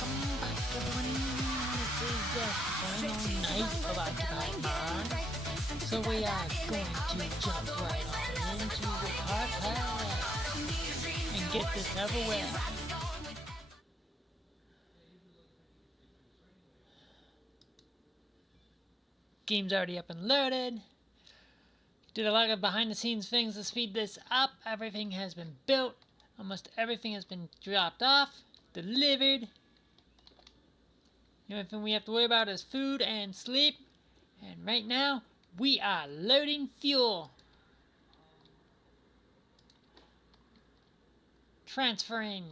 Welcome back everyone. This is the final night of Occupied Mod. So we are going to jump right on into the podcast and get this out of the way. Game's already up and loaded. Did a lot of behind the scenes things to speed this up. Everything has been built. Almost everything has been dropped off, delivered. The only thing we have to worry about is food and sleep. And right now, we are loading fuel. Transferring.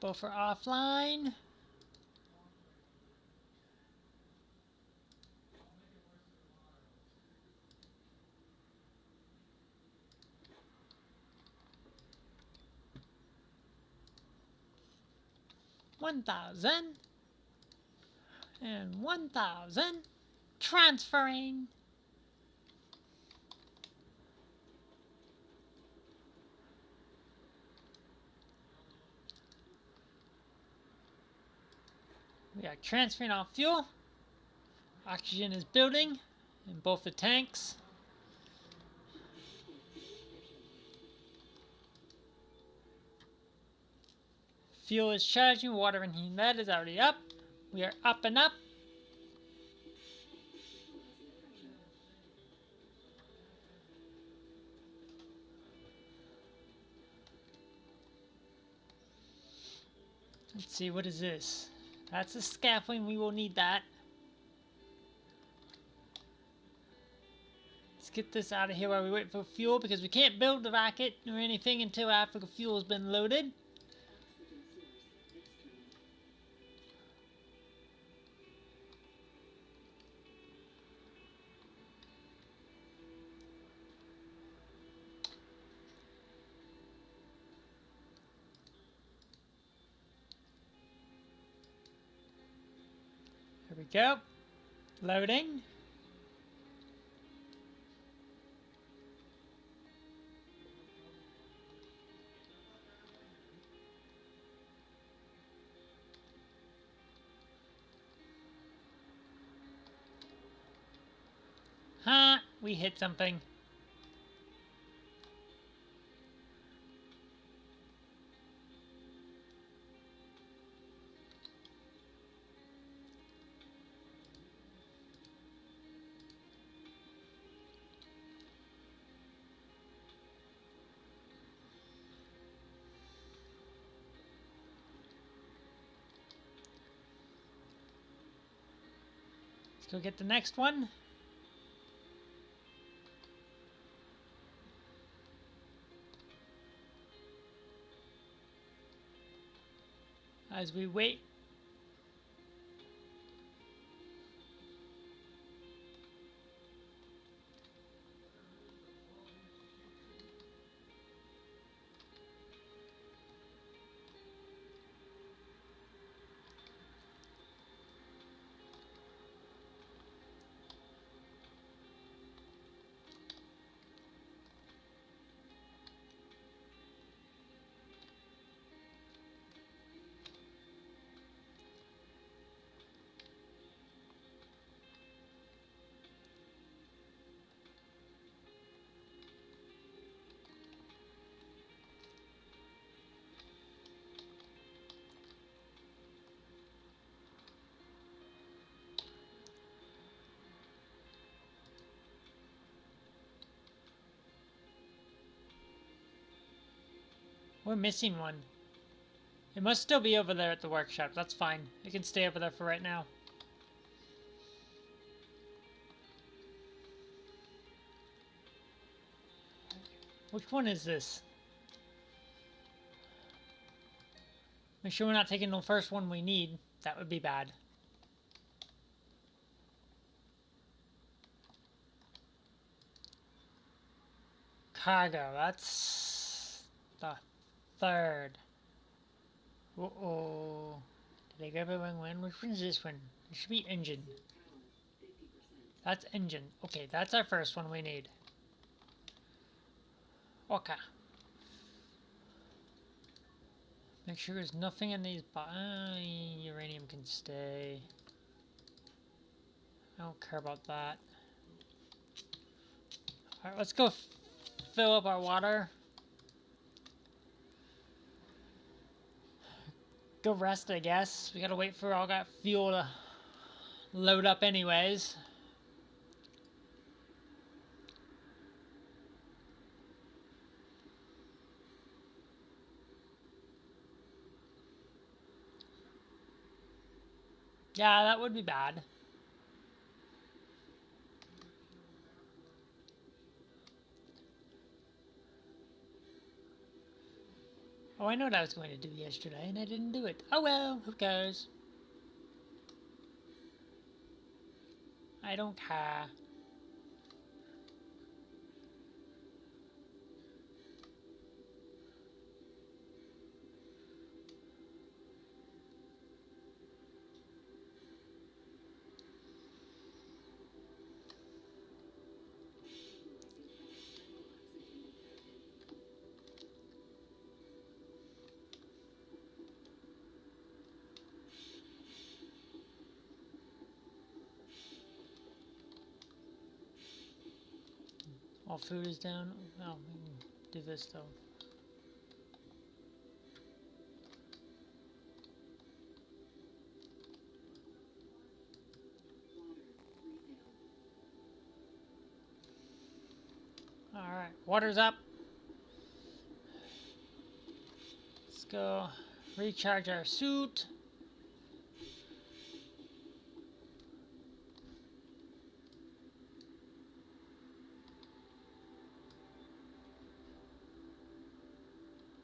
Both are offline. $1,000 and $1,000 transferring. We are transferring our fuel. Oxygen is building in both the tanks. Fuel is charging, water and heating that is already up. We are up and up. Let's see, what is this? That's the scaffolding, we will need that. Let's get this out of here while we wait for fuel, because we can't build the rocket or anything until after the fuel has been loaded. Here we go. Loading. Huh, we hit something. Let's go get the next one. As we wait. We're missing one. It must still be over there at the workshop. That's fine. It can stay over there for right now. Which one is this? Make sure we're not taking the first one we need. That would be bad. Cargo. That's the third. Uh-oh. Did I grab the wrong one? Which one is this one? It should be engine. That's engine. Okay, that's our first one we need. Okay. Make sure there's nothing in these uranium can stay. I don't care about that. Alright, let's go fill up our water. Go rest, I guess. We gotta wait for all that fuel to load up anyways. Yeah, that would be bad. Oh, I know what I was going to do yesterday, and I didn't do it. Oh well, who cares? I don't care. All food is down. Oh, we can do this though. Alright, water's up. Let's go recharge our suit.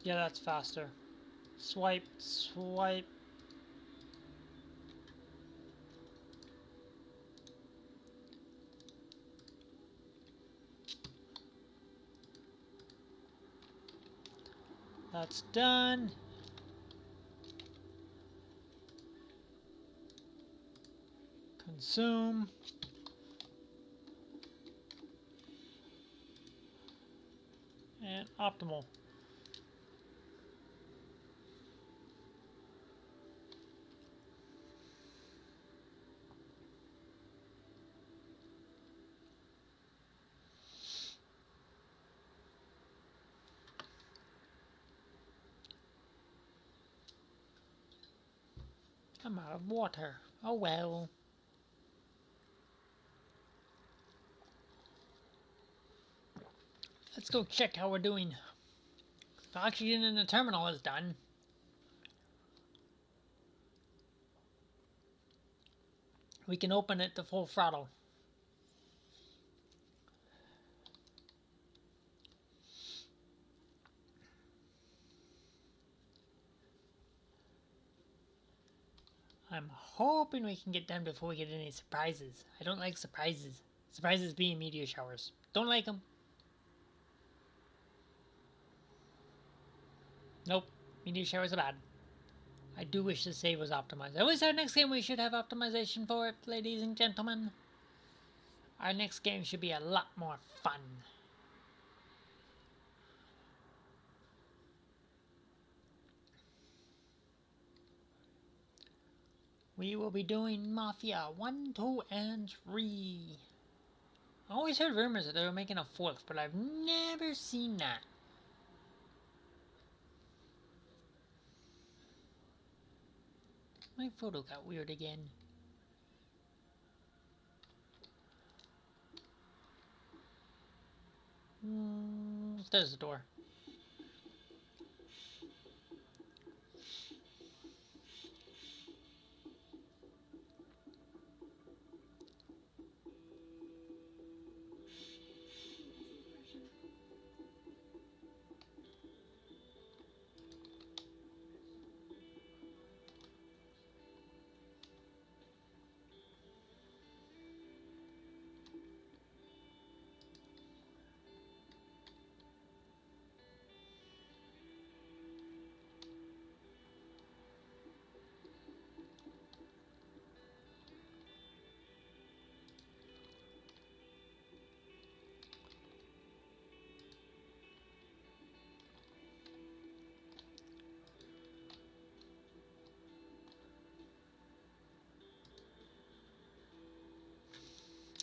Yeah, that's faster. Swipe, swipe. That's done. Consume. And optimal. I'm out of water. Oh well. Let's go check how we're doing. The oxygen in the terminal is done. We can open it to full throttle. I'm hoping we can get done before we get any surprises. I don't like surprises. Surprises being meteor showers. Don't like them. Nope. Meteor showers are bad. I do wish the save was optimized. I wish our next game we should have optimization for it, ladies and gentlemen. Our next game should be a lot more fun. We will be doing Mafia 1, 2, and 3. I always heard rumors that they were making a 4th, but I've never seen that. My photo got weird again. There's the door.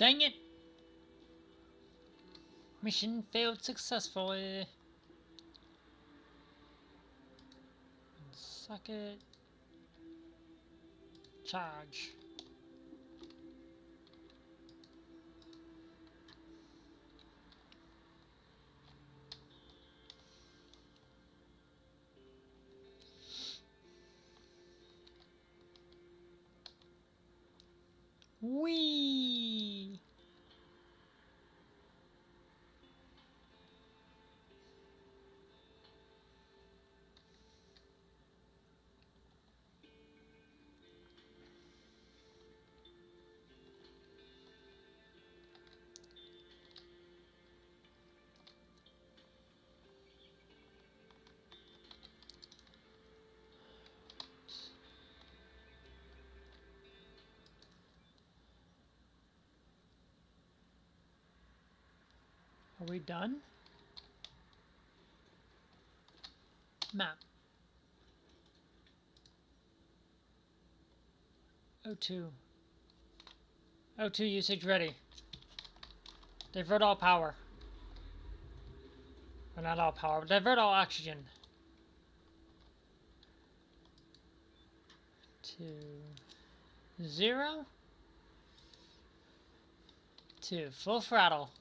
Dang it! Mission failed successfully. Suck it. Charge. Whee! Are we done? Map. O2. O2 usage ready. Divert all power. Or not all power, but divert all oxygen. To 0. To full throttle.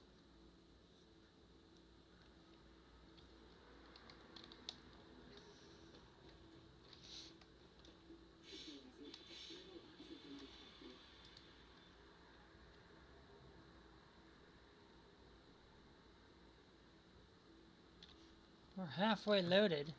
We're halfway loaded.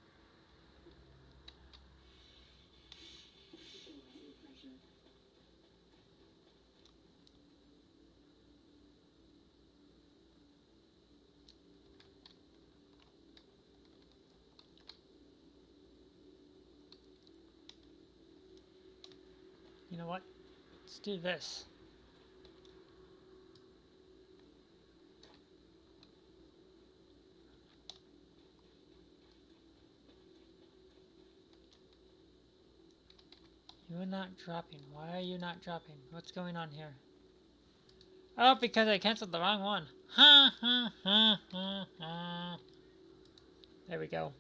You know what? Let's do this. You're not dropping. Why are you not dropping? What's going on here? Oh, because I canceled the wrong one. Ha ha ha ha ha. There we go.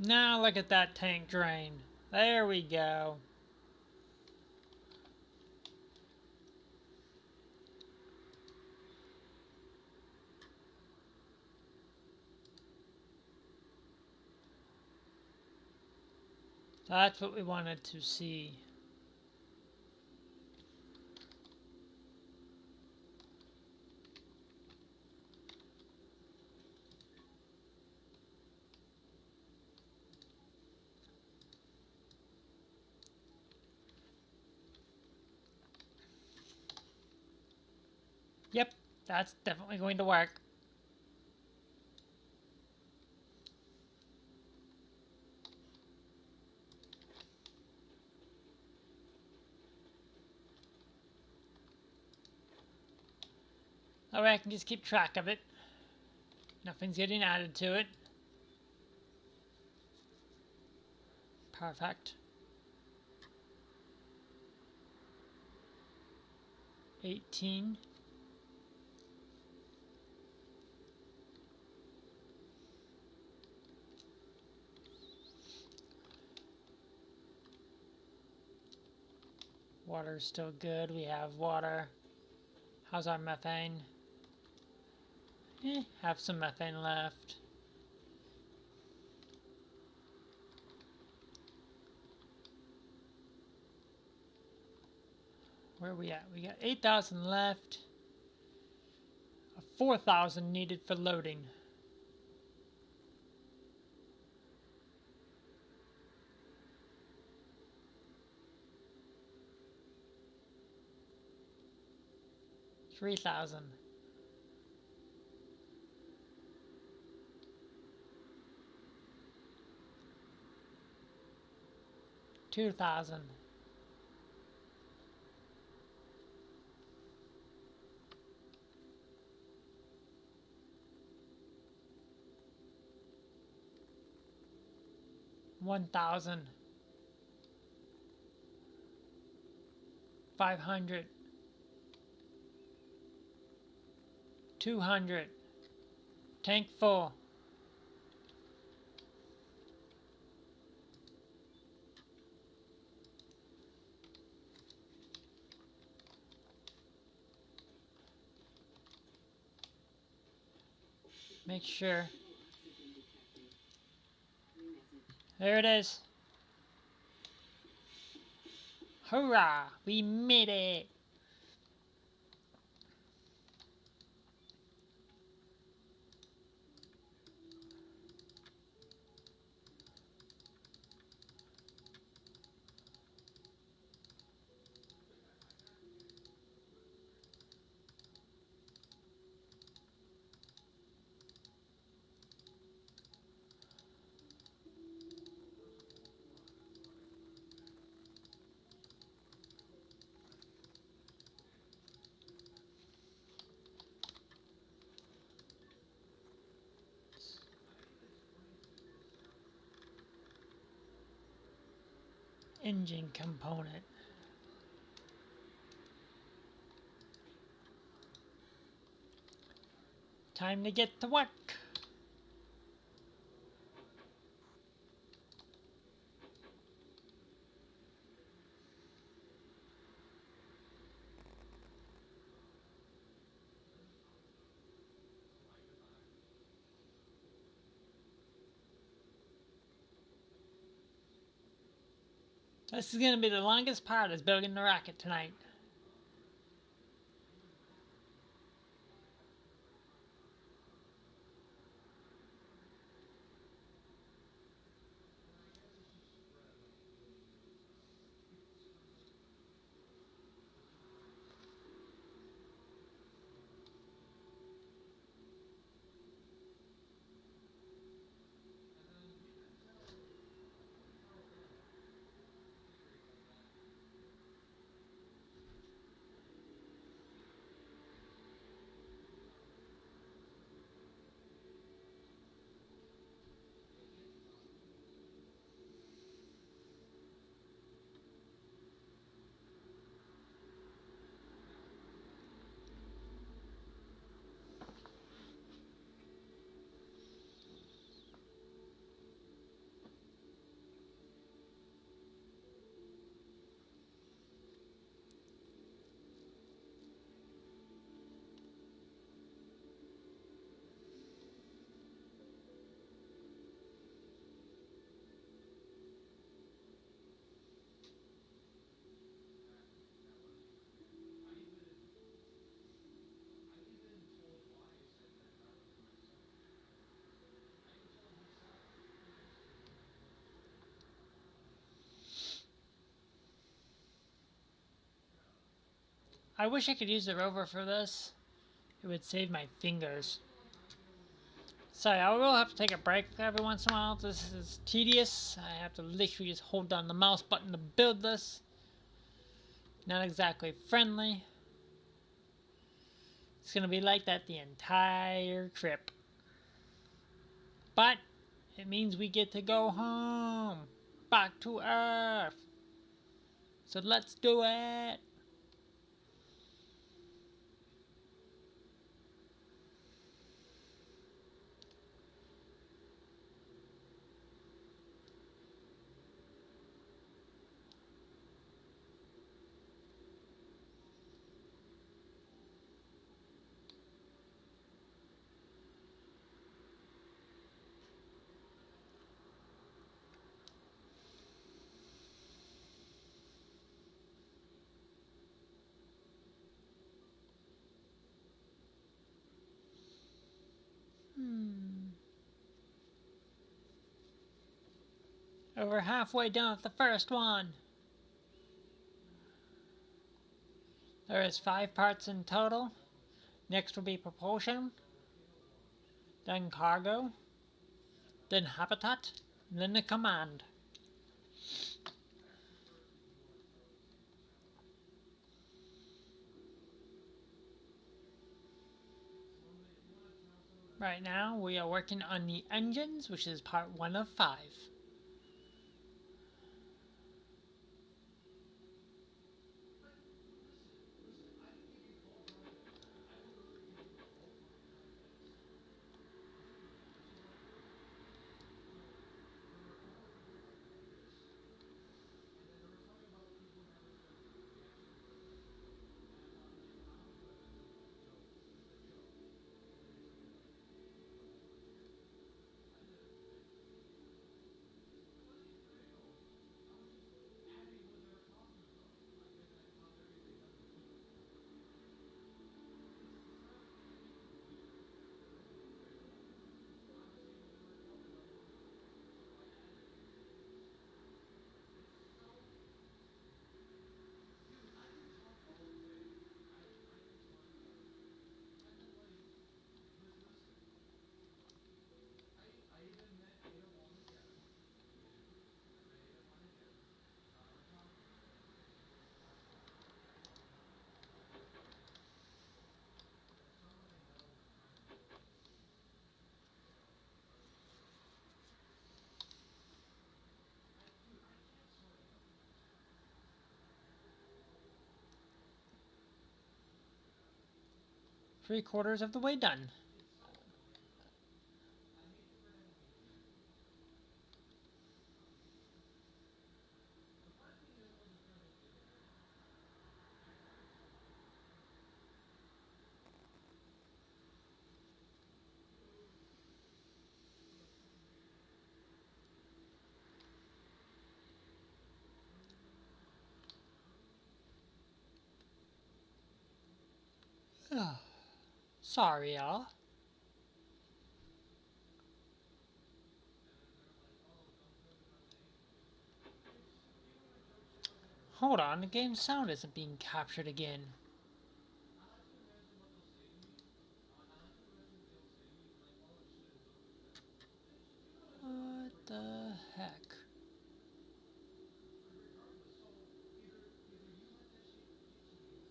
Now look at that tank drain. There we go. That's what we wanted to see. Yep, that's definitely going to work. That way I can just keep track of it. Nothing's getting added to it. Perfect. 18. Water's still good. We have water. How's our methane? Have some methane left. Where are we at? We got 8,000 left. 4,000 needed for loading. $3,000. 2,000. 1,000. 500. 200. Tank full. Make sure. There it is. Hurrah! We made it! Engine component. Time to get to work. This is going to be the longest part, is building the rocket tonight. I wish I could use the rover for this. It would save my fingers. Sorry, I will have to take a break every once in a while. This is tedious. I have to literally just hold down the mouse button to build this. Not exactly friendly. It's going to be like that the entire trip. But it means we get to go home. Back to Earth. So let's do it. We're halfway done with the first one. There is 5 parts in total. Next will be propulsion, then cargo, then habitat, and then the command. Right now we are working on the engines, which is part 1 of 5. 3/4 of the way done. Sorry, y'all. Hold on, the game's sound isn't being captured again. What the heck?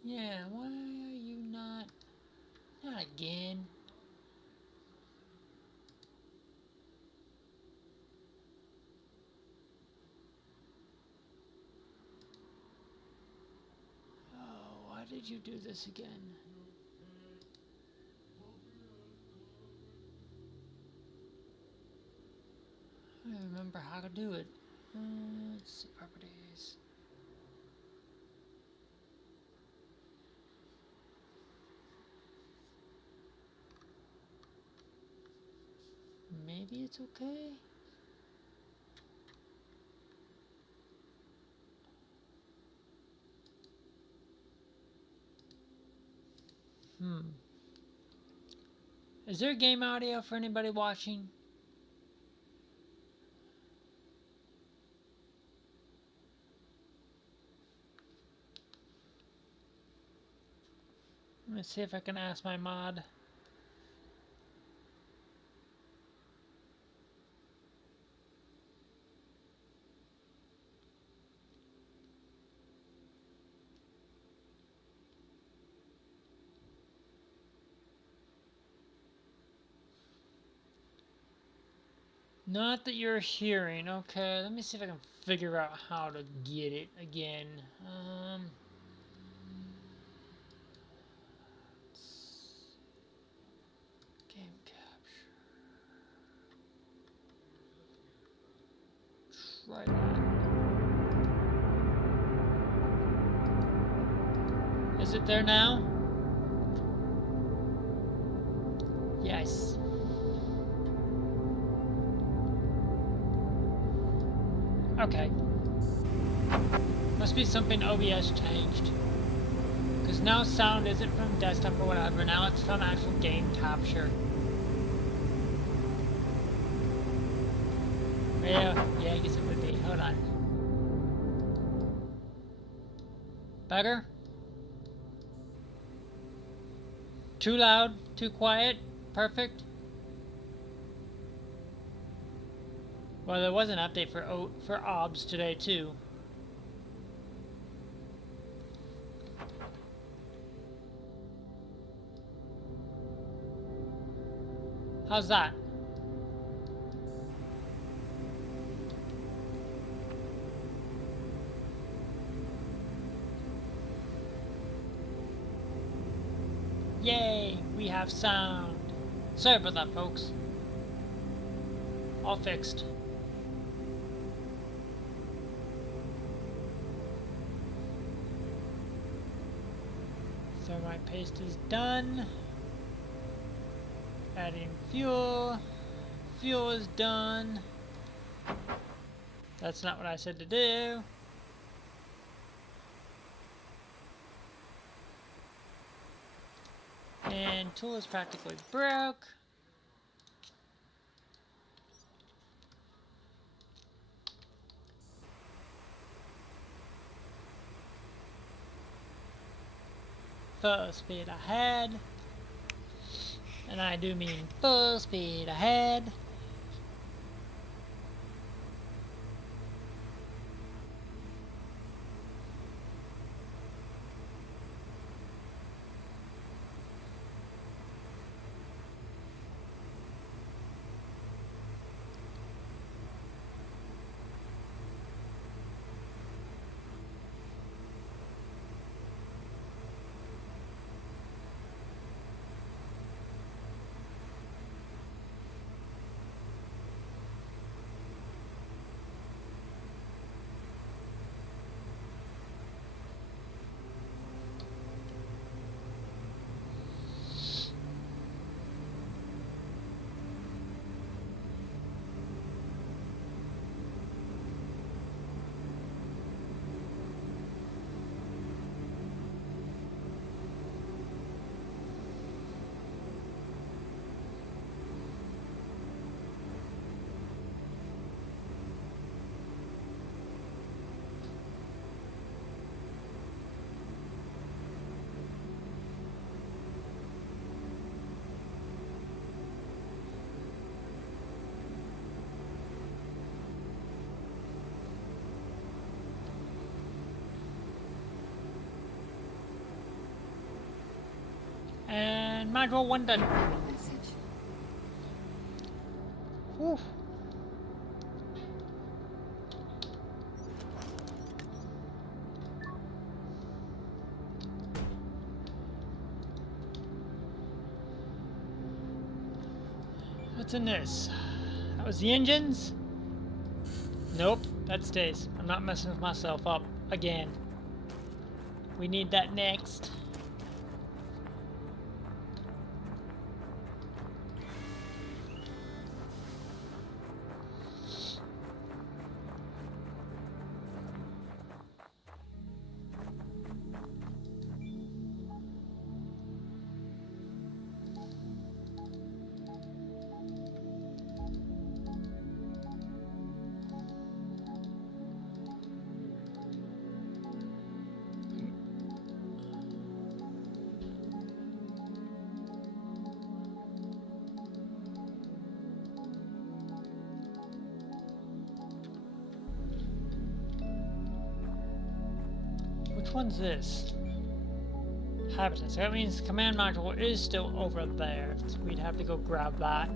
Yeah, why are you not... Not again. Oh, why did you do this again? I don't remember how to do it. Let's see, properties. Maybe it's okay? Is there game audio for anybody watching? Let me see if I can ask my mod. Not that you're hearing. Okay, let me see if I can figure out how to get it again. Game capture. Try that. Is it there now? Yes. Okay. Must be something OBS changed. Because now sound isn't from desktop or whatever, now it's from actual game capture. Yeah, I guess it would be. Hold on. Better? Too loud? Too quiet? Perfect? Well, there was an update for OBS today too. How's that? Yay, we have sound. Sorry about that, folks. All fixed. So my paste is done. Adding fuel. Fuel is done. That's not what I said to do. And tool is practically broke. Full speed ahead. And I do mean full speed ahead. And module 1 done. Whew. What's in this? That was the engines? Nope, that stays. I'm not messing with myself up again. We need that next. Which one's this? Habitat. So that means the command module is still over there. So we'd have to go grab that.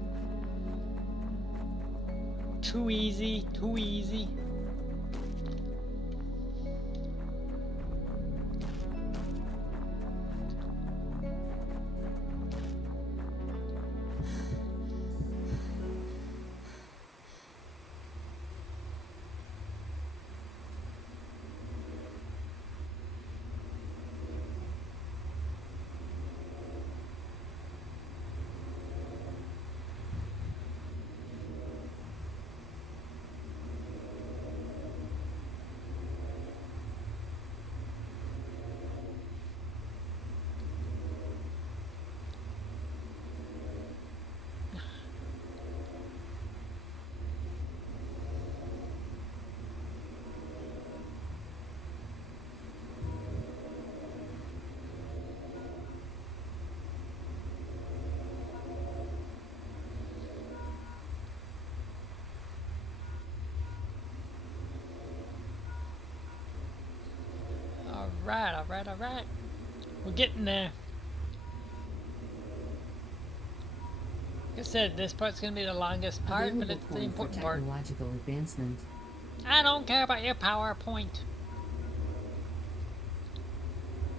Too easy, too easy. Alright. We're getting there. Like I said, this part's gonna be the longest part, but it's the important part. Technological advancement. I don't care about your PowerPoint.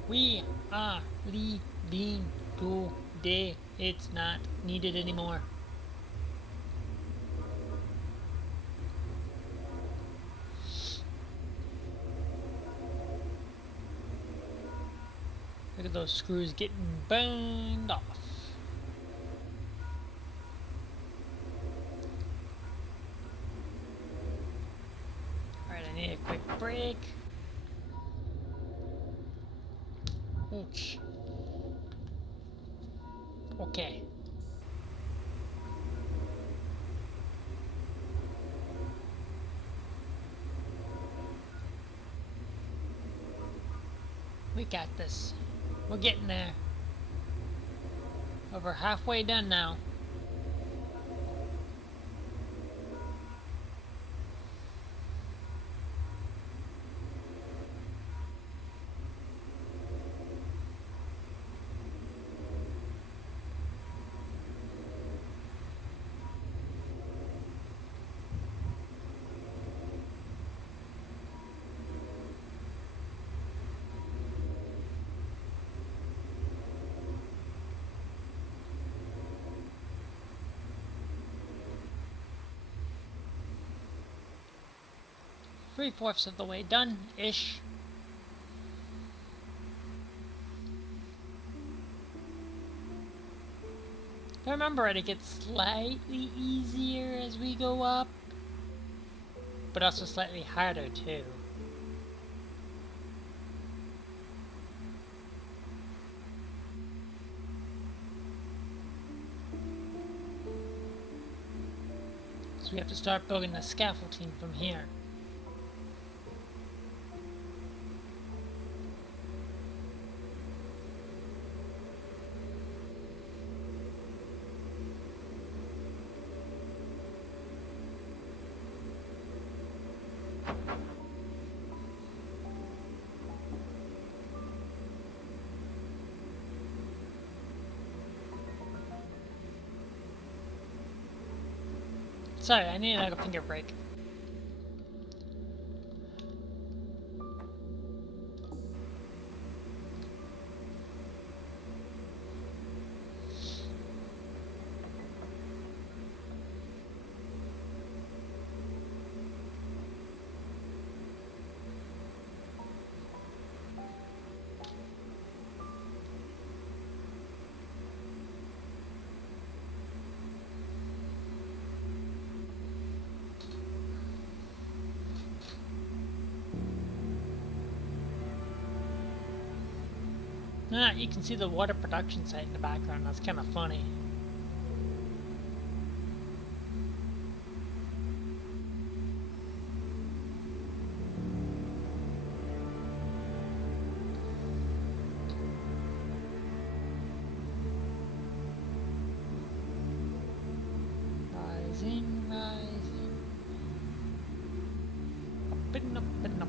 We are leaving today. It's not needed anymore. Look at those screws getting burned off. Alright, I need a quick break. Ouch. Okay. We got this. We're getting there. Over halfway done now. Three-fourths of the way done-ish. If I remember right, it gets slightly easier as we go up, but also slightly harder too. So we have to start building the scaffolding from here. Sorry, I need like a finger break. Ah, you can see the water production site in the background. That's kind of funny. Rising, rising. Up and up and up.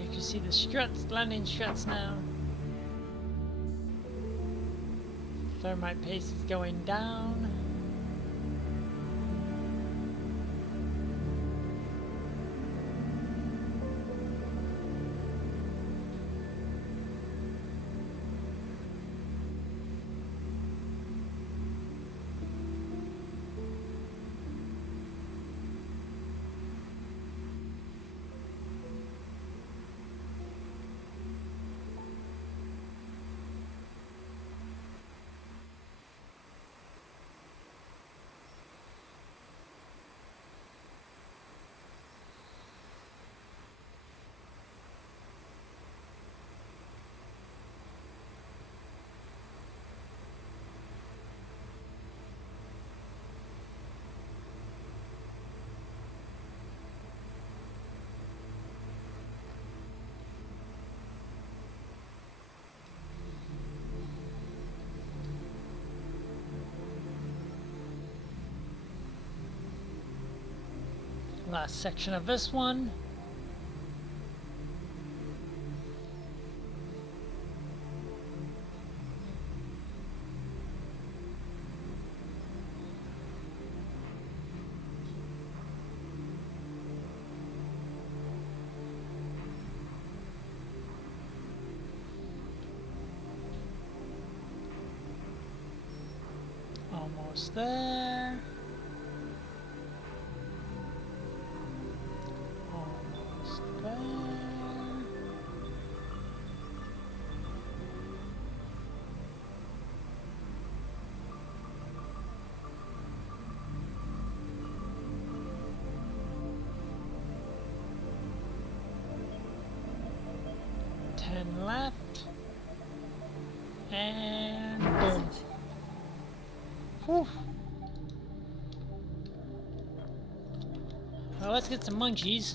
You can see the struts, landing struts now. Thermite pace is going down. Last section of this one. Almost there. Almost there. Ten left. And boom. Whew. Well, let's get some munchies.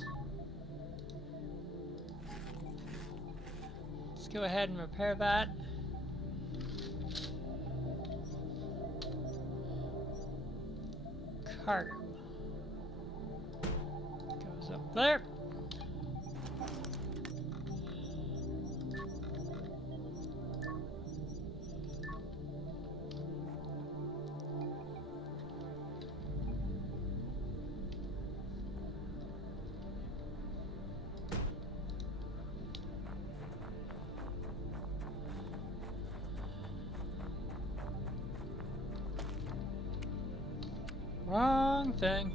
Let's go ahead and repair that. Cargo goes up there. Wrong thing.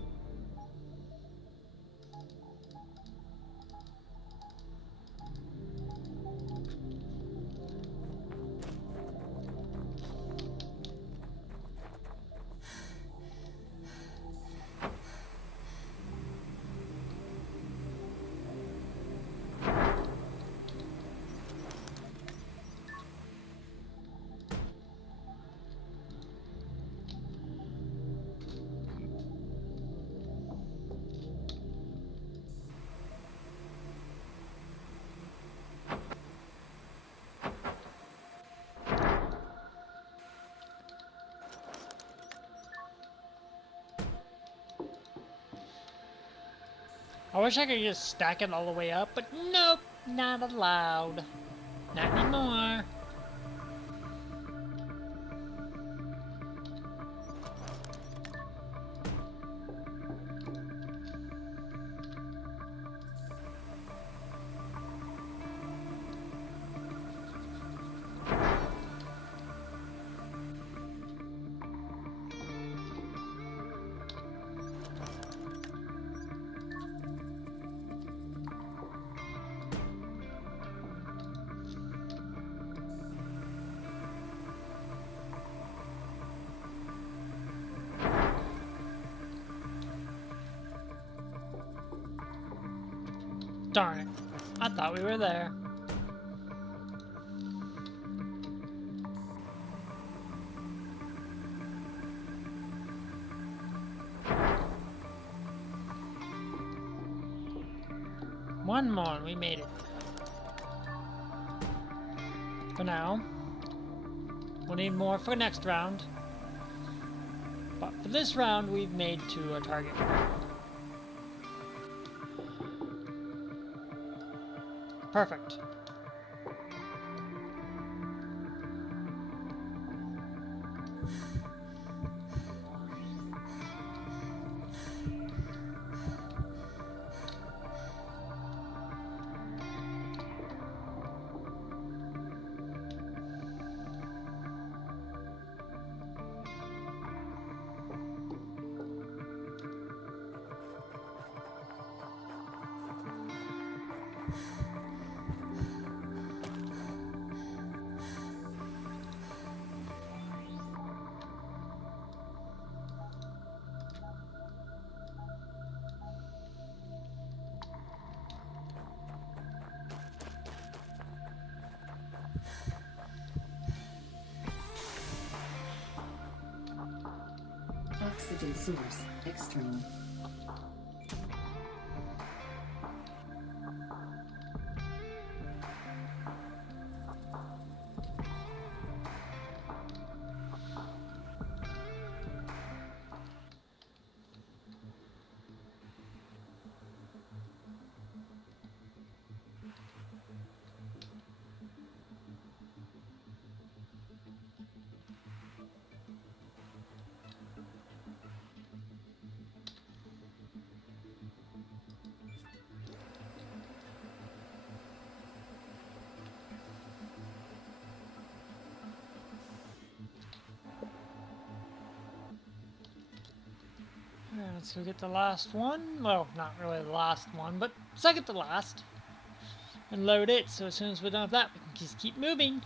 I wish I could just stack it all the way up, but nope, not allowed. Not anymore. Darn it. I thought we were there. One more, we made it. For now. We'll need more for next round. But for this round, we've made to a target. Perfect. Oxygen source external. Let's go get the last one. Well, not really the last one, but second to last. And load it, so as soon as we're done with that, we can just keep moving.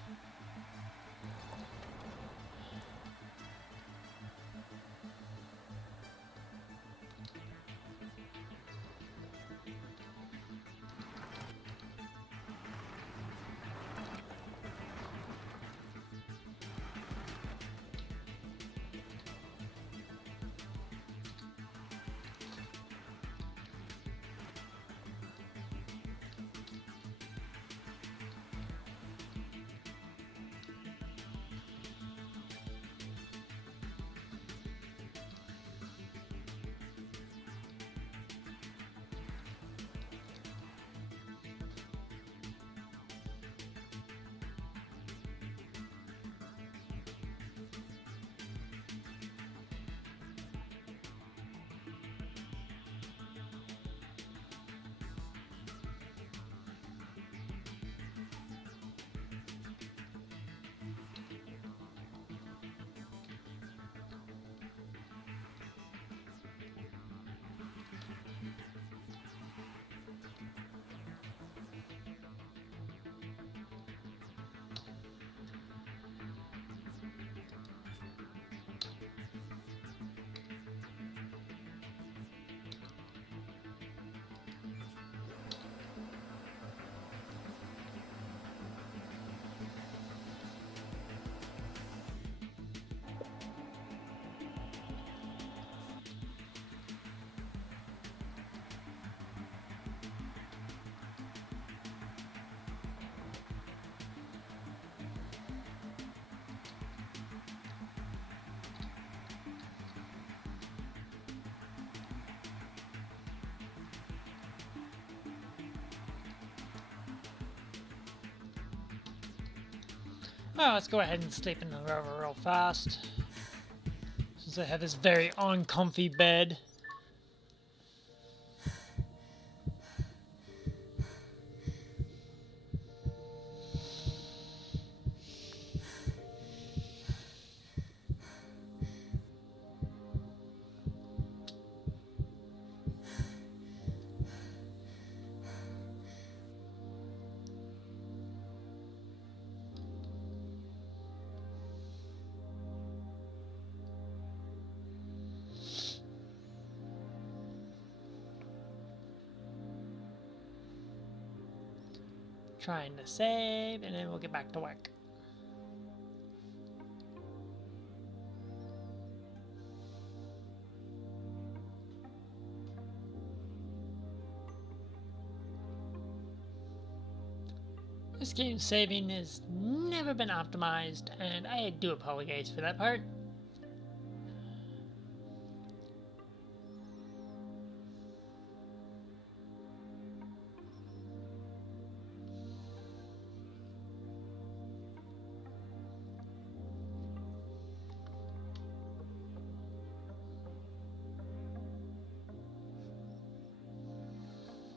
Well, let's go ahead and sleep in the river real fast, since I have this very uncomfy bed. Trying to save, and then we'll get back to work. This game's saving has never been optimized, and I do apologize for that part.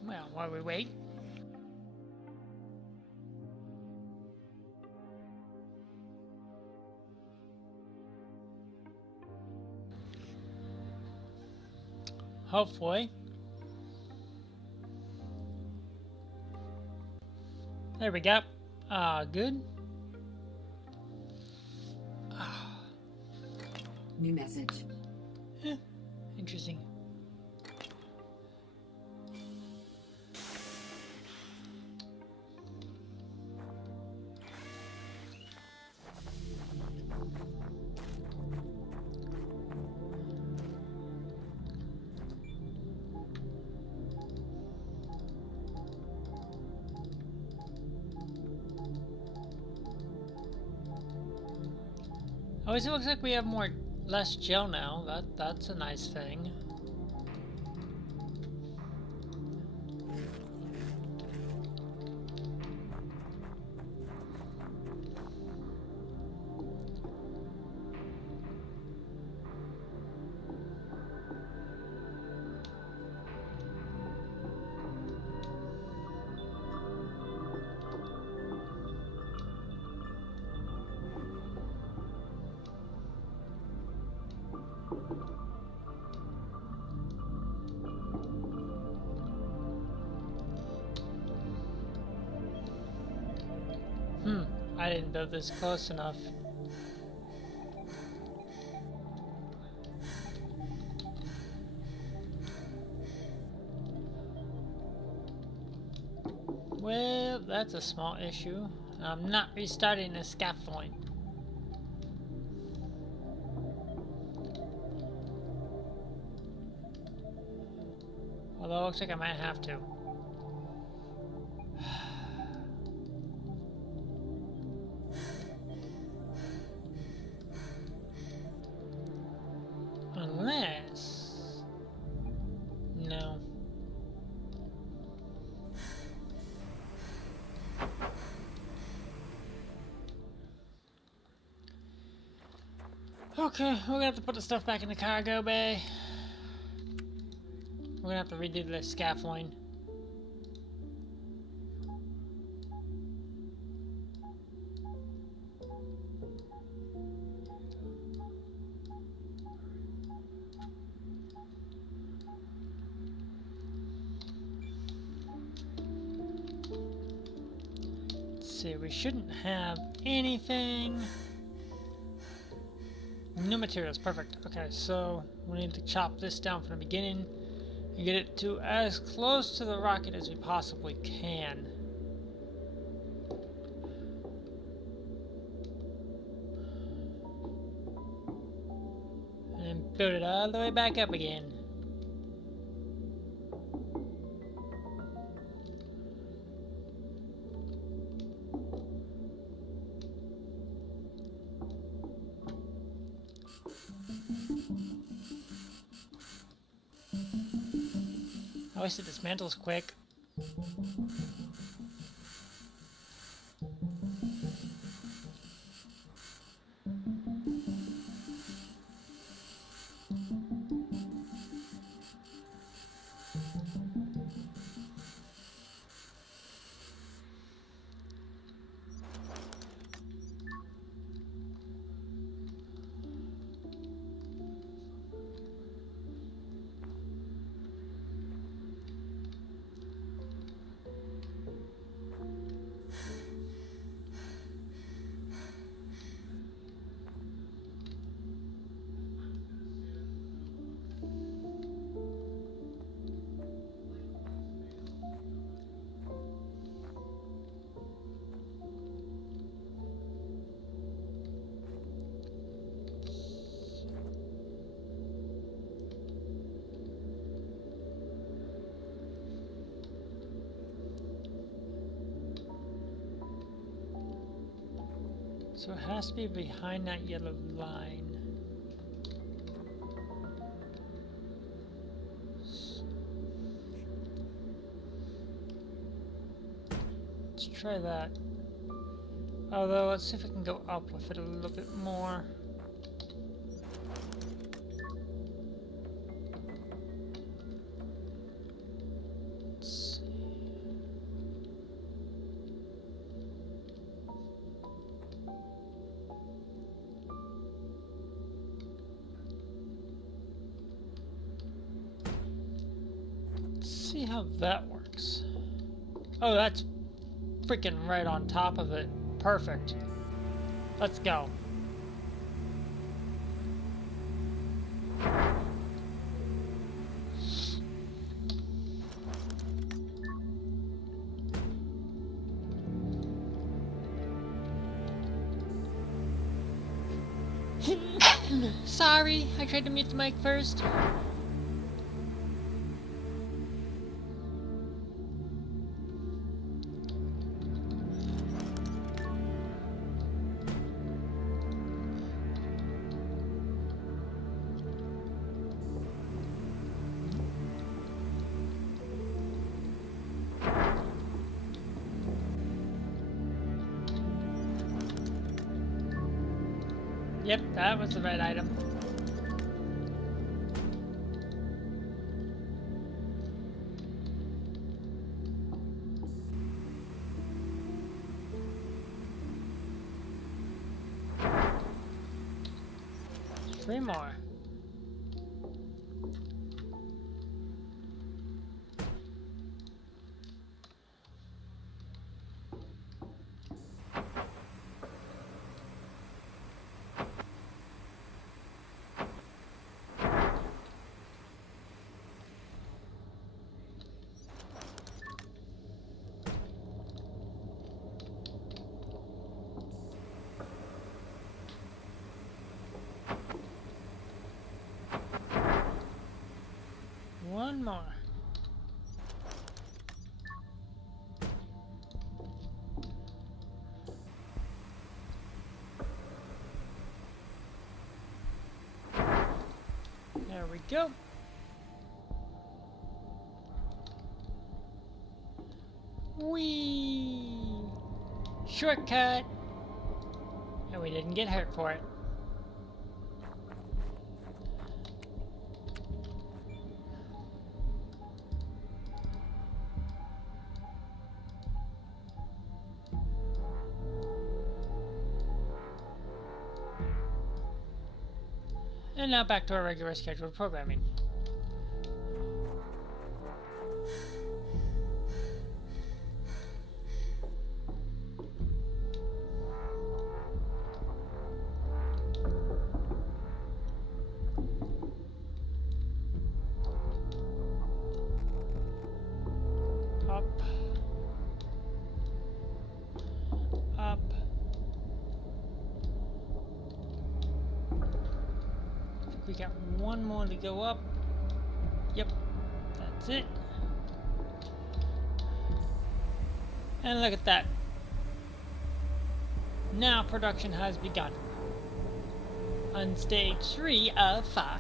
Well, while we wait. Hopefully. There we go. Good. New message. Interesting. Oh, it looks like we have less gel now. That's a nice thing. I didn't build this close enough. Well, that's a small issue. I'm not restarting the scaffolding. Although it looks like I might have to. Unless... No. Okay, we're gonna have to put the stuff back in the cargo bay. We're gonna have to redo the scaffolding. Let's see, we shouldn't have anything. New materials, perfect. Okay, so we need to chop this down from the beginning and get it to as close to the rocket as we possibly can. And build it all the way back up again. I wish it dismantles quick. So it has to be behind that yellow line. Let's try that. Although, let's see if we can go up with it a little bit more. Let's see. Let's see how that works. Oh, that's freaking right on top of it. Perfect. Let's go. Sorry, I tried to mute the mic first. Yep, that was the right item. Three more. One more. There we go. Whee! Shortcut! And we didn't get hurt for it. And now back to our regular scheduled programming. Up. Up. We got one more to go up. Yep, that's it. And look at that. Now production has begun. On stage 3 of 5.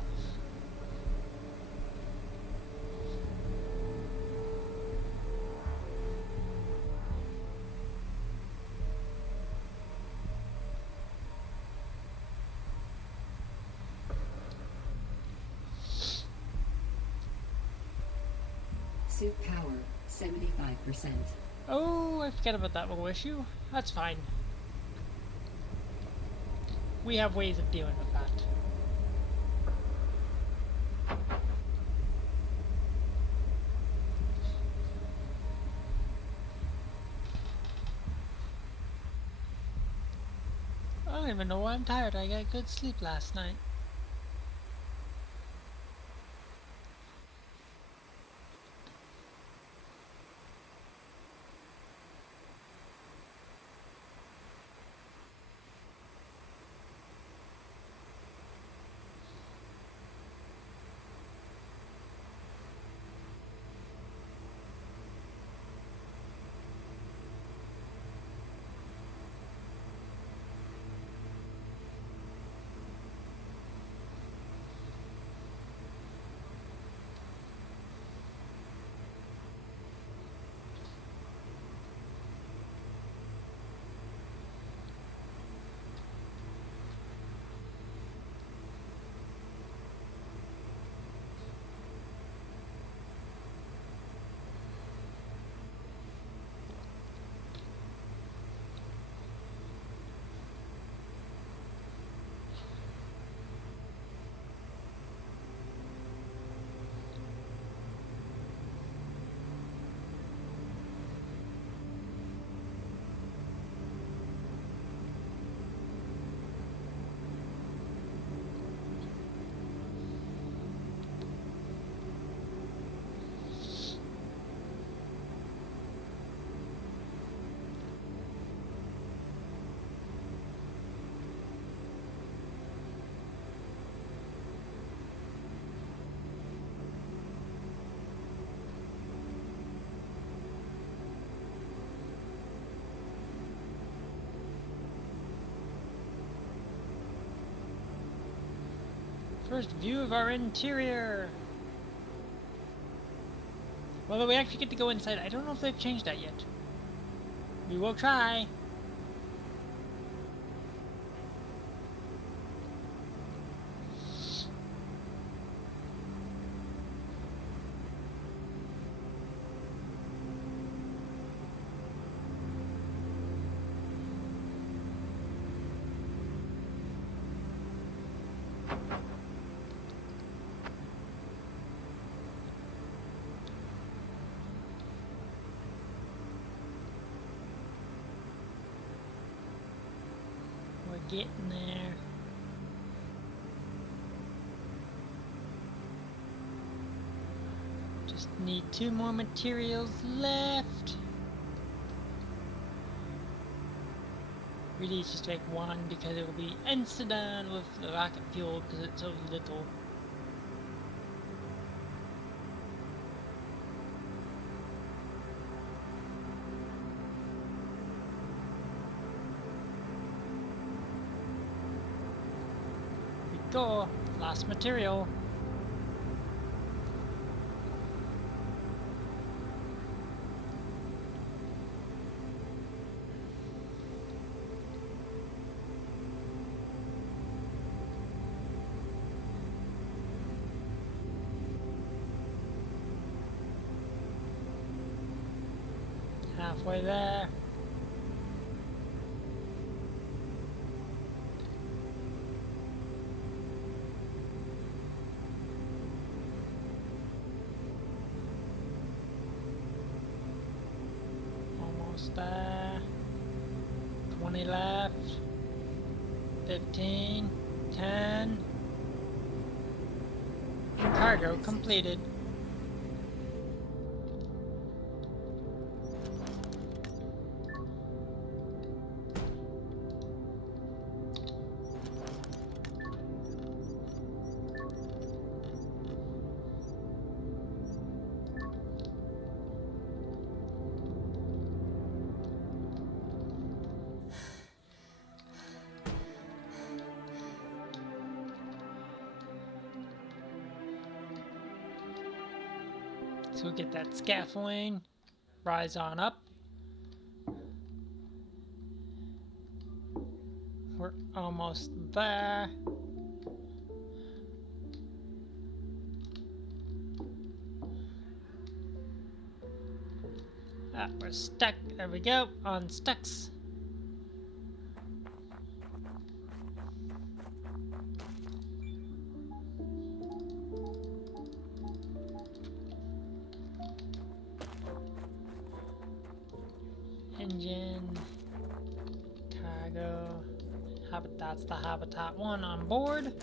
Suit power, 75%. Oh, I forgot about that little issue. That's fine. We have ways of dealing with that. I don't even know why I'm tired. I got good sleep last night. first view of our interior. Well, we actually get to go inside. I don't know if they've changed that yet. We will try. We're getting there. Just need 2 more materials left. Really, it's just like 1 because it will be instant with the rocket fuel because it's so little. Go! Last material. Halfway there. Almost there. 20 left. 15. 10. And cargo completed. So we'll get that scaffolding, rise on up. We're almost there. Ah, we're stuck. There we go. On stucks. Engine, cargo, habitat's the habitat 1 on board.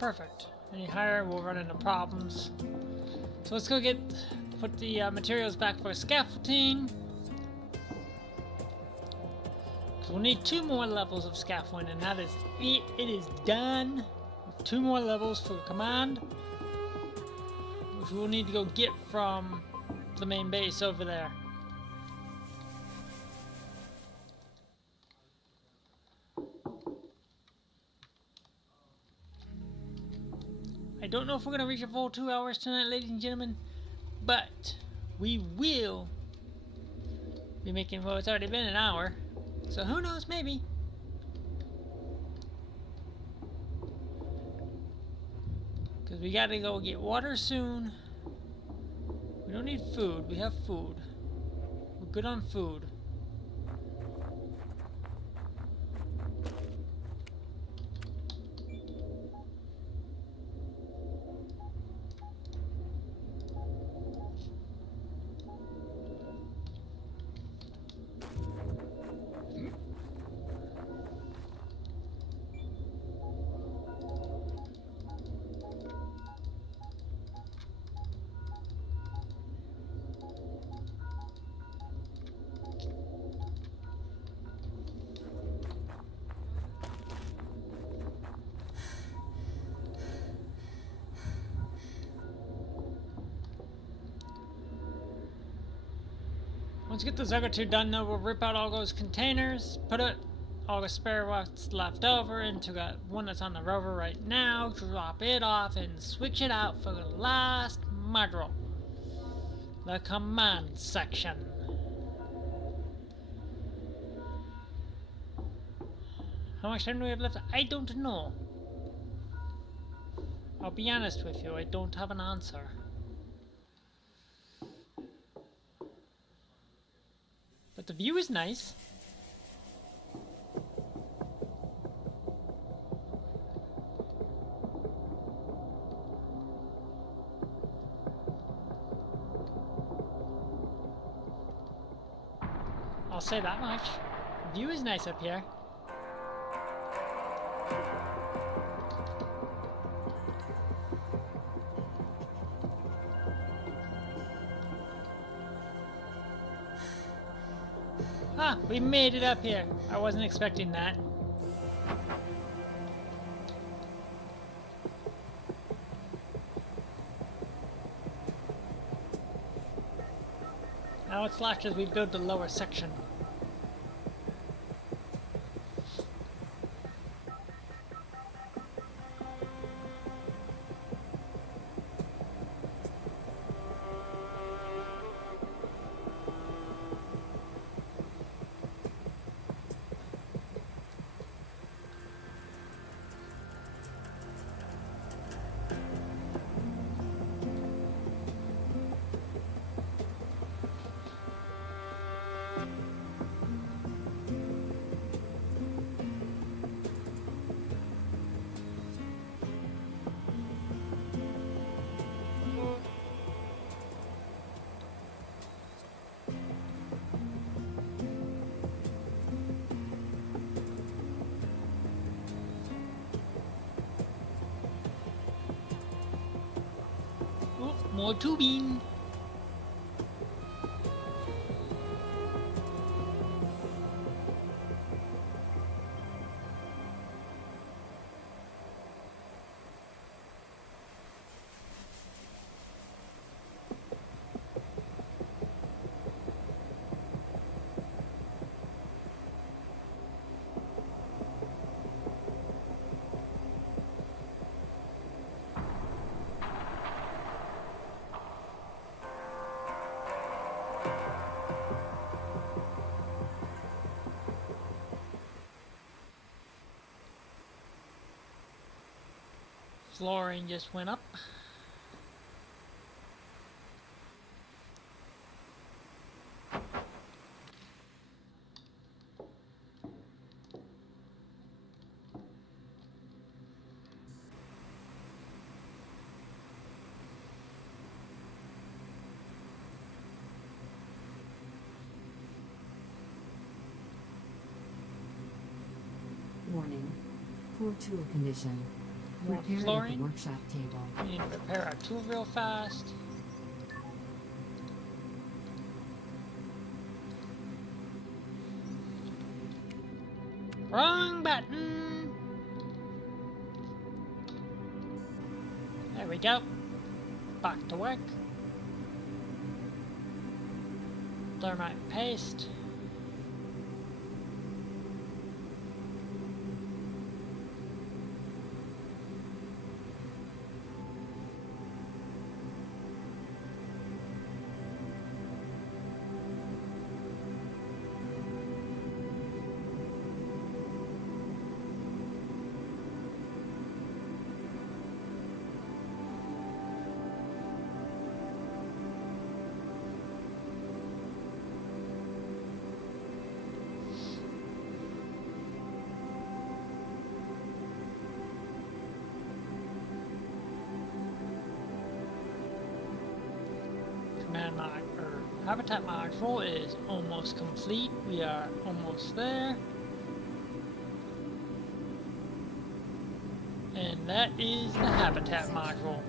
Perfect. Any higher, we'll run into problems. So let's go put the materials back for scaffolding. Because we'll need 2 more levels of scaffolding, and that is it. It is done. 2 more levels for command, which we'll need to go get from the main base over there. I don't know if we're going to reach a full 2 hours tonight, ladies and gentlemen, but we will be making, well, it's already been an hour, so who knows, maybe. Because we got to go get water soon. We don't need food, we have food. We're good on food. Once we get the Zelda 2 done, though, we'll rip out all those containers, put all the spare what's left over into the one that's on the rover right now, drop it off, and switch it out for the last module. The command section. How much time do we have left? I don't know. I'll be honest with you, I don't have an answer. But the view is nice. I'll say that much. The view is nice up here. Ah, we made it up here. I wasn't expecting that. Now it's left as we build the lower section. Oh, more tubing. Flooring just went up. Warning. Poor tool condition. More Repair at the flooring. workshop table. We need to repair our tool real fast. Wrong button! There we go. Back to work. Thermite paste. Habitat module is almost complete. We are almost there. And that is the habitat module.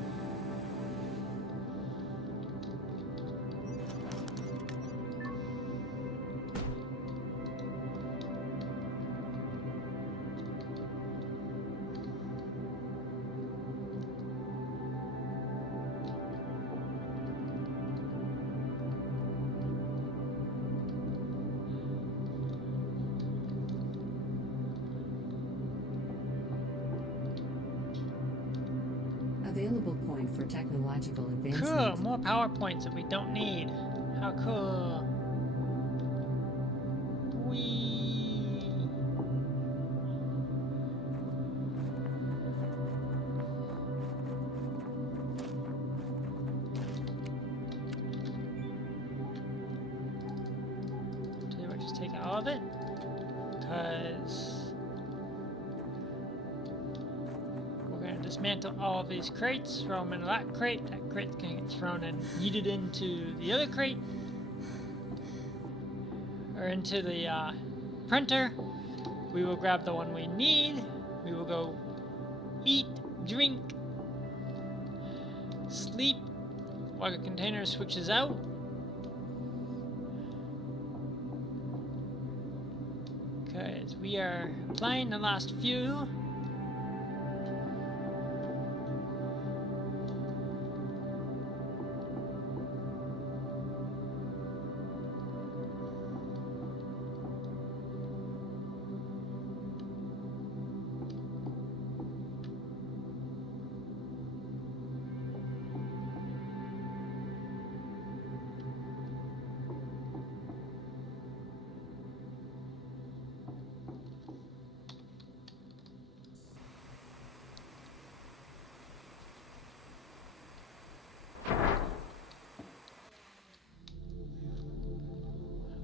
Available point for technological advancement. Cool, more PowerPoints that we don't need. How cool. Whee. So we'll just take all of it, because dismantle all of these crates, throw them into that crate's gonna get thrown and yeeted into the other crate, or into the printer. We will grab the one we need. We will go eat, drink, sleep while the container switches out. Because we are applying the last few.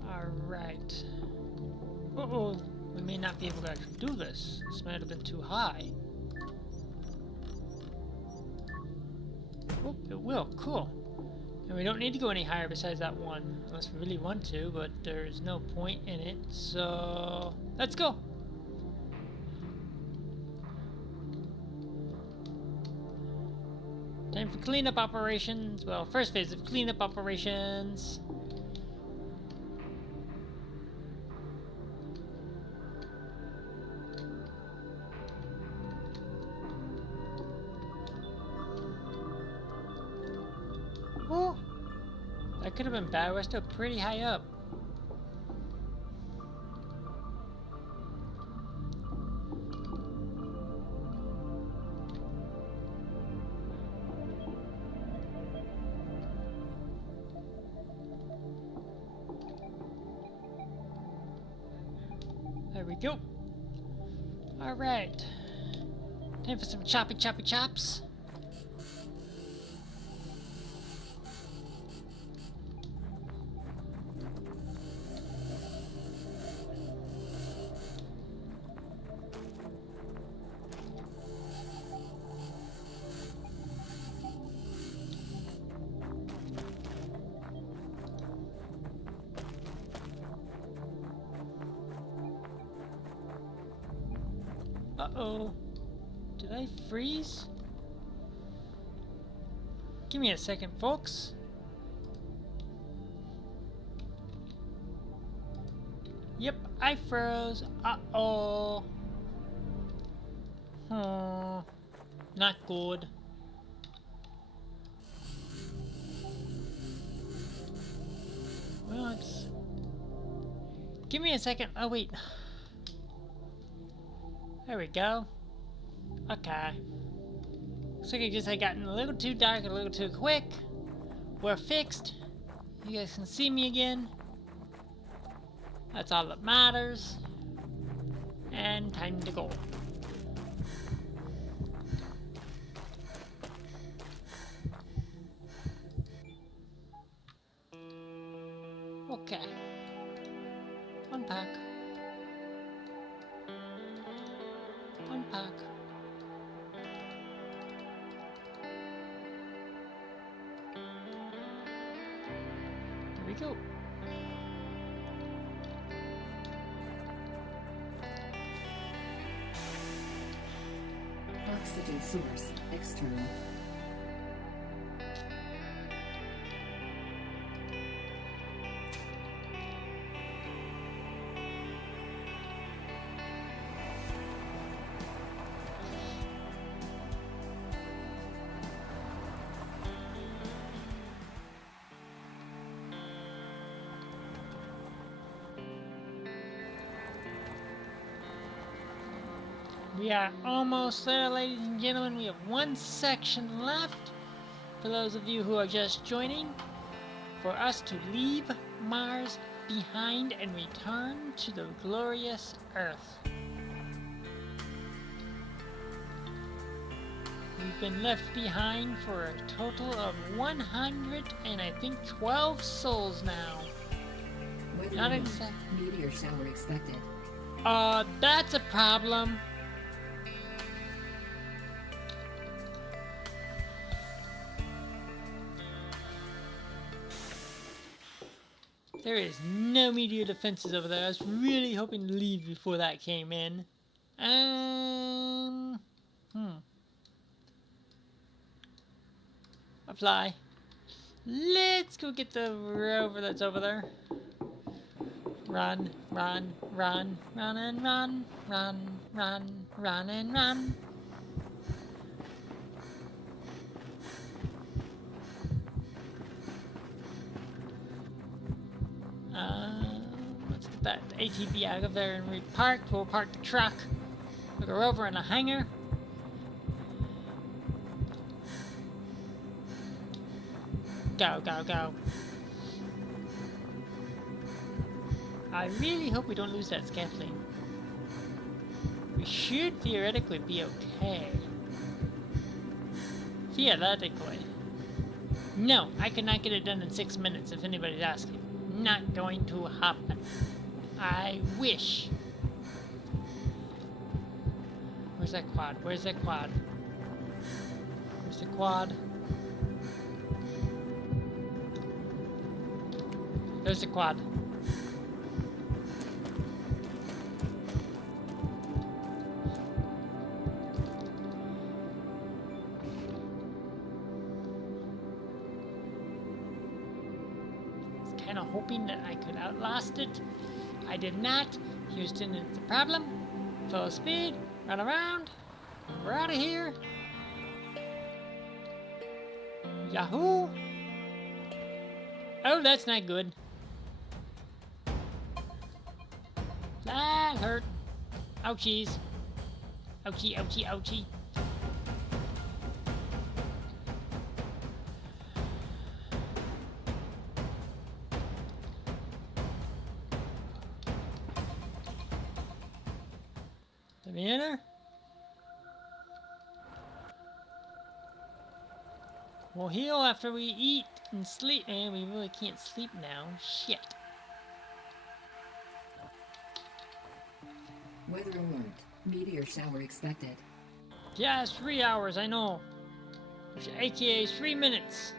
Alright. Uh-oh, we may not be able to actually do this. This might have been too high. Oh, it will. Cool. And we don't need to go any higher besides that one, unless we really want to, but there's no point in it, so let's go! Time for cleanup operations. Well, first phase of cleanup operations. Oh, that could have been bad. We're still pretty high up. There we go. All right. Time for some choppy chops. Uh-oh. Did I freeze? Give me a second, folks. Yep, I froze. Uh-oh. Oh, not good. Well, it's... Give me a second. Oh, wait. There we go. Okay. Looks like it just had gotten a little too dark, a little too quick. We're fixed. You guys can see me again. That's all that matters. And time to go. Okay. Unpack. Unpack. There we go. Oxygen source, external. We are almost there, ladies and gentlemen. We have one section left. For those of you who are just joining, for us to leave Mars behind and return to the glorious Earth. We've been left behind for a total of 100 and I think 12 souls now. Not exact. Meteor shower expected. That's a problem. There is no meteor defenses over there. I was really hoping to leave before that came in. Apply. Let's go get the rover that's over there. Run, run, run, run and run, run, run, run and run. Let's get that ATV out of there and repark. We'll park the truck with a rover in a hangar. Go, go, go. I really hope we don't lose that scaffolding. We should theoretically be okay. Theoretically. No, I could not get it done in 6 minutes if anybody's asking. Not going to happen. I wish. Where's that quad? Where's that quad? Where's the quad? There's the quad. Kind of hoping that I could outlast it. I did not. Houston is the problem. Full speed. Run around. We're out of here. Yahoo! Oh, that's not good. That hurt. Ouchies. Ouchie, ouchie, ouchie. Enter. We'll heal after we eat and sleep. And we really can't sleep now. Shit. Weather alert. Meteor shower expected. Yeah, it's 3 hours, I know. Which AKA 3 minutes.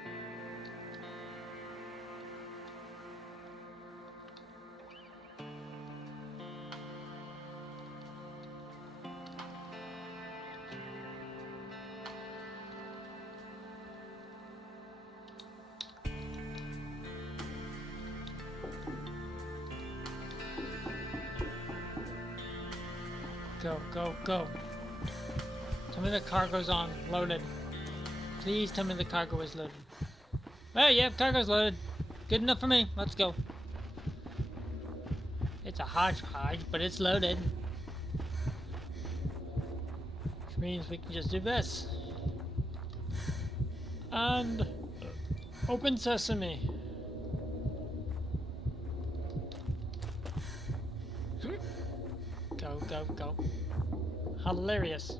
Go, go, go. Tell me the cargo's on, loaded. Please tell me the cargo is loaded. Oh, yeah, cargo's loaded. Good enough for me. Let's go. It's a hodgepodge, but it's loaded. Which means we can just do this. And open sesame. Go, go, go. Hilarious.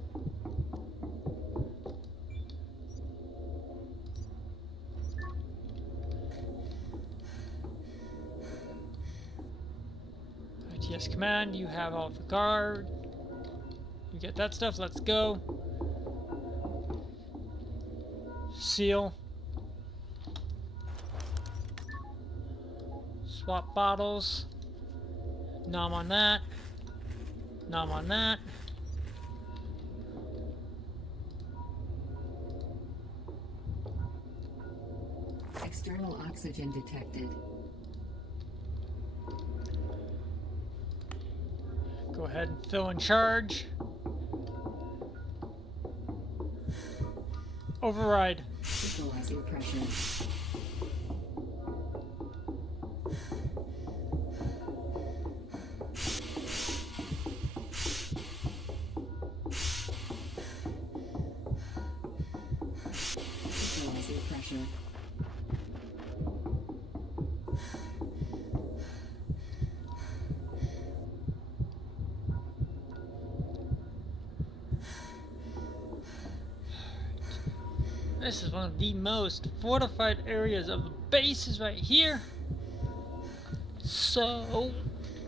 RTS command, you have all the guard. You get that stuff, let's go. Seal. Swap bottles. Nom on that. Nom on that. External oxygen detected. Go ahead and fill and charge. Override. Equalizing pressure. Equalizing pressure. This is one of the most fortified areas of the bases right here. So,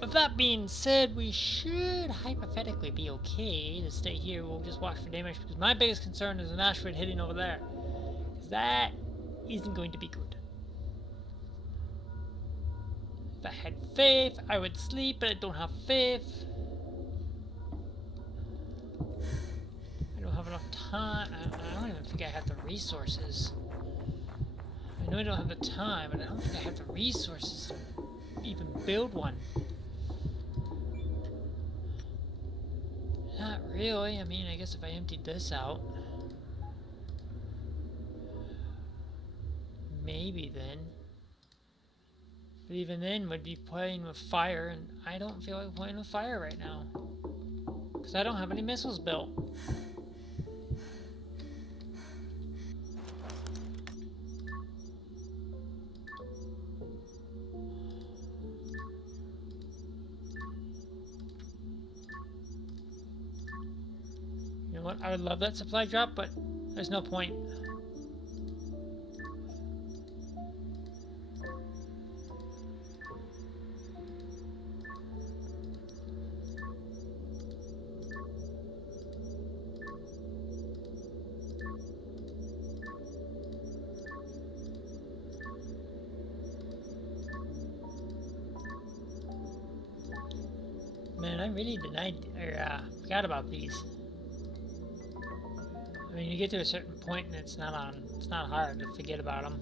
with that being said, we should hypothetically be okay to stay here. We'll just watch for damage because my biggest concern is an asteroid hitting over there. Because that isn't going to be good. If I had faith, I would sleep, but I don't have faith. I don't have enough time. I don't even think I have the resources. I know I don't have the time, but I don't think I have the resources to even build one. Not really. I mean, I guess if I emptied this out, maybe then. But even then, we'd be playing with fire, and I don't feel like playing with fire right now. Because I don't have any missiles built. You know what? I would love that supply drop, but there's no point. Man, I really forgot about these. I mean, you get to a certain point and it's not hard to forget about them.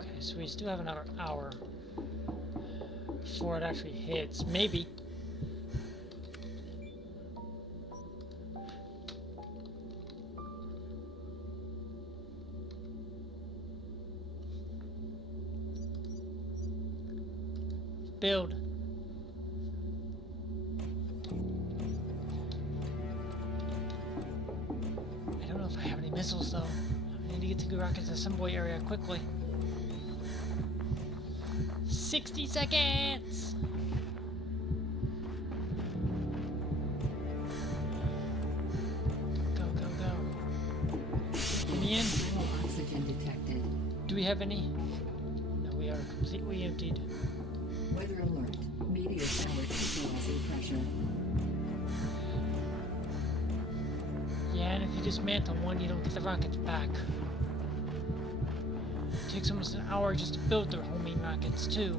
Okay, so we still have another hour before it actually hits. Maybe. Build. I don't know if I have any missiles though. I need to get to the rockets assembly area quickly. 60 seconds! Go, go, go. Any in? External oxygen detected. Do we have any? No, we are completely emptied. Weather alert. Meteor shower equalizing pressure. Yeah, and if you dismantle one, you don't get the rockets back. It takes almost an hour just to build their homing rockets, too.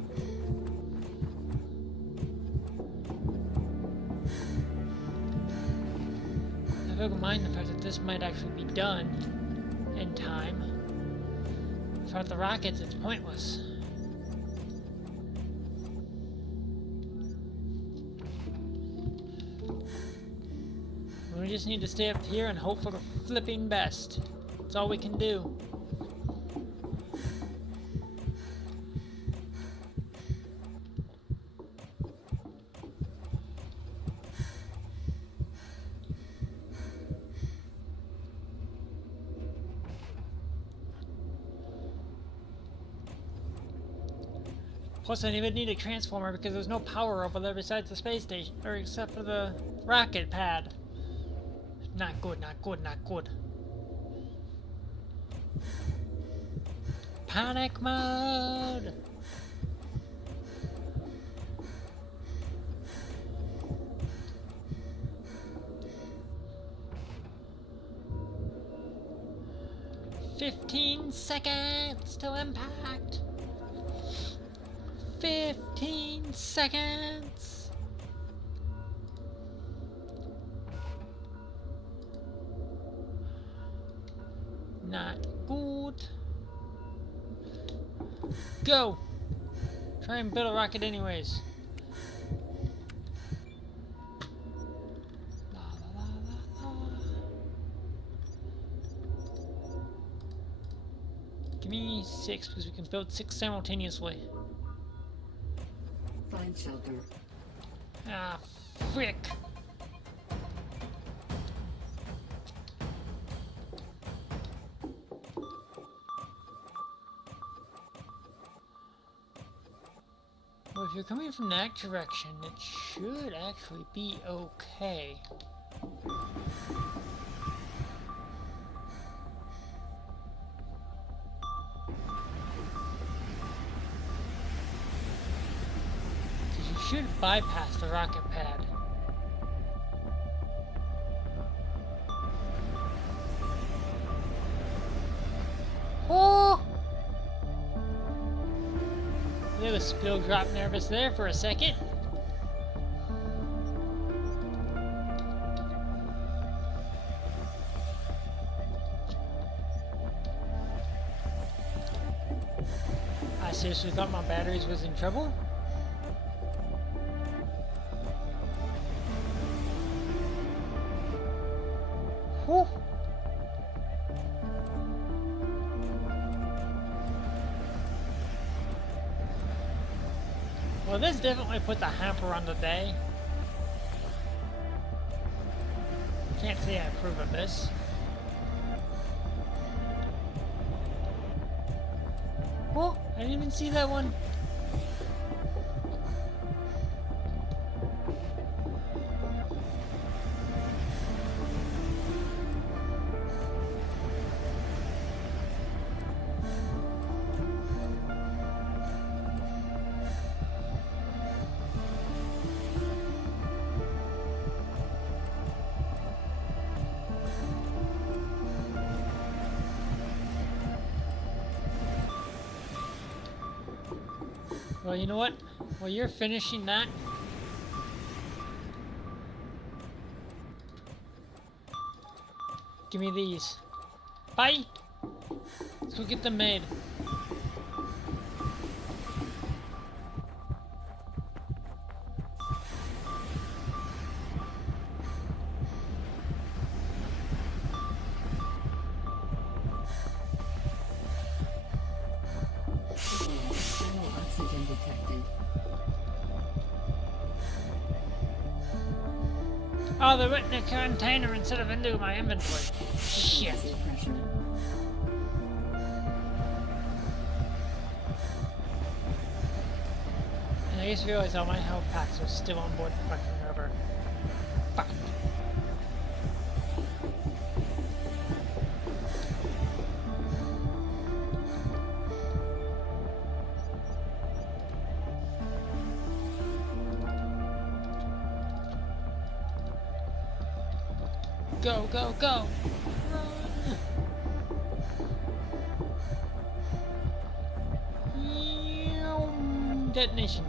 If Bear in mind the fact that this might actually be done in time. Without the rockets, it's pointless. We just need to stay up here and hope for the flipping best. That's all we can do. Plus, I even need a transformer because there's no power over there besides the space station, or except for the rocket pad. Not good, not good, not good. Panic mode! "15 seconds till impact." 15 seconds. Not good. Go. Try and build a rocket anyways. La, la, la, la, la. Give me 6 because we can build 6 simultaneously. Find shelter. Ah, frick. Well, if you're coming from that direction, it should actually be okay. Should bypass the rocket pad. Oh! There was spill drop nervous there for a second. I seriously thought my batteries was in trouble. Whew. Well, this definitely put the hamper on the day. Can't say I approve of this. Oh, I didn't even see that one. Well, you know what? While you're finishing that, give me these. Bye! Let's go get them made. Oxygen detected. Oh, they went in a container instead of into my inventory. Shit. Pressure. And I just realized all my health packs are still on board the fucking rover. Fuck. Go, go, go! Run! Detonation.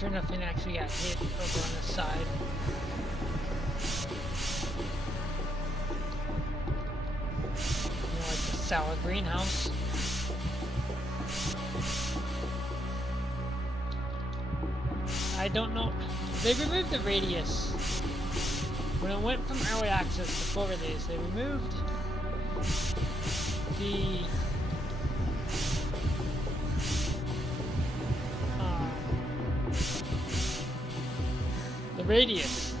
Sure, nothing actually got hit over on the side. You know, like the sour greenhouse. I don't know. They removed the radius. When it went from early access to full release, they removed the radius.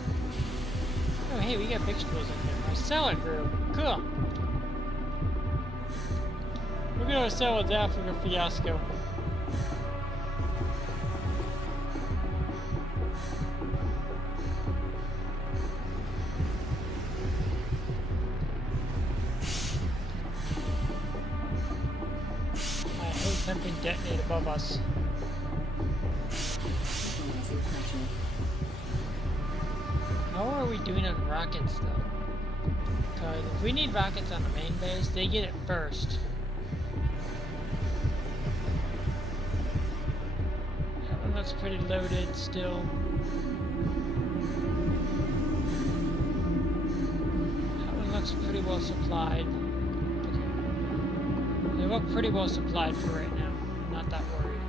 Oh, hey, we got vegetables in here. Our salad grew. Cool. Look at our salads after the fiasco. Something detonate above us. How are we doing on rockets though? Because if we need rockets on the main base, they get it first. That one looks pretty loaded still. That one looks pretty well supplied. They look pretty well supplied for right now. I'm not that worried.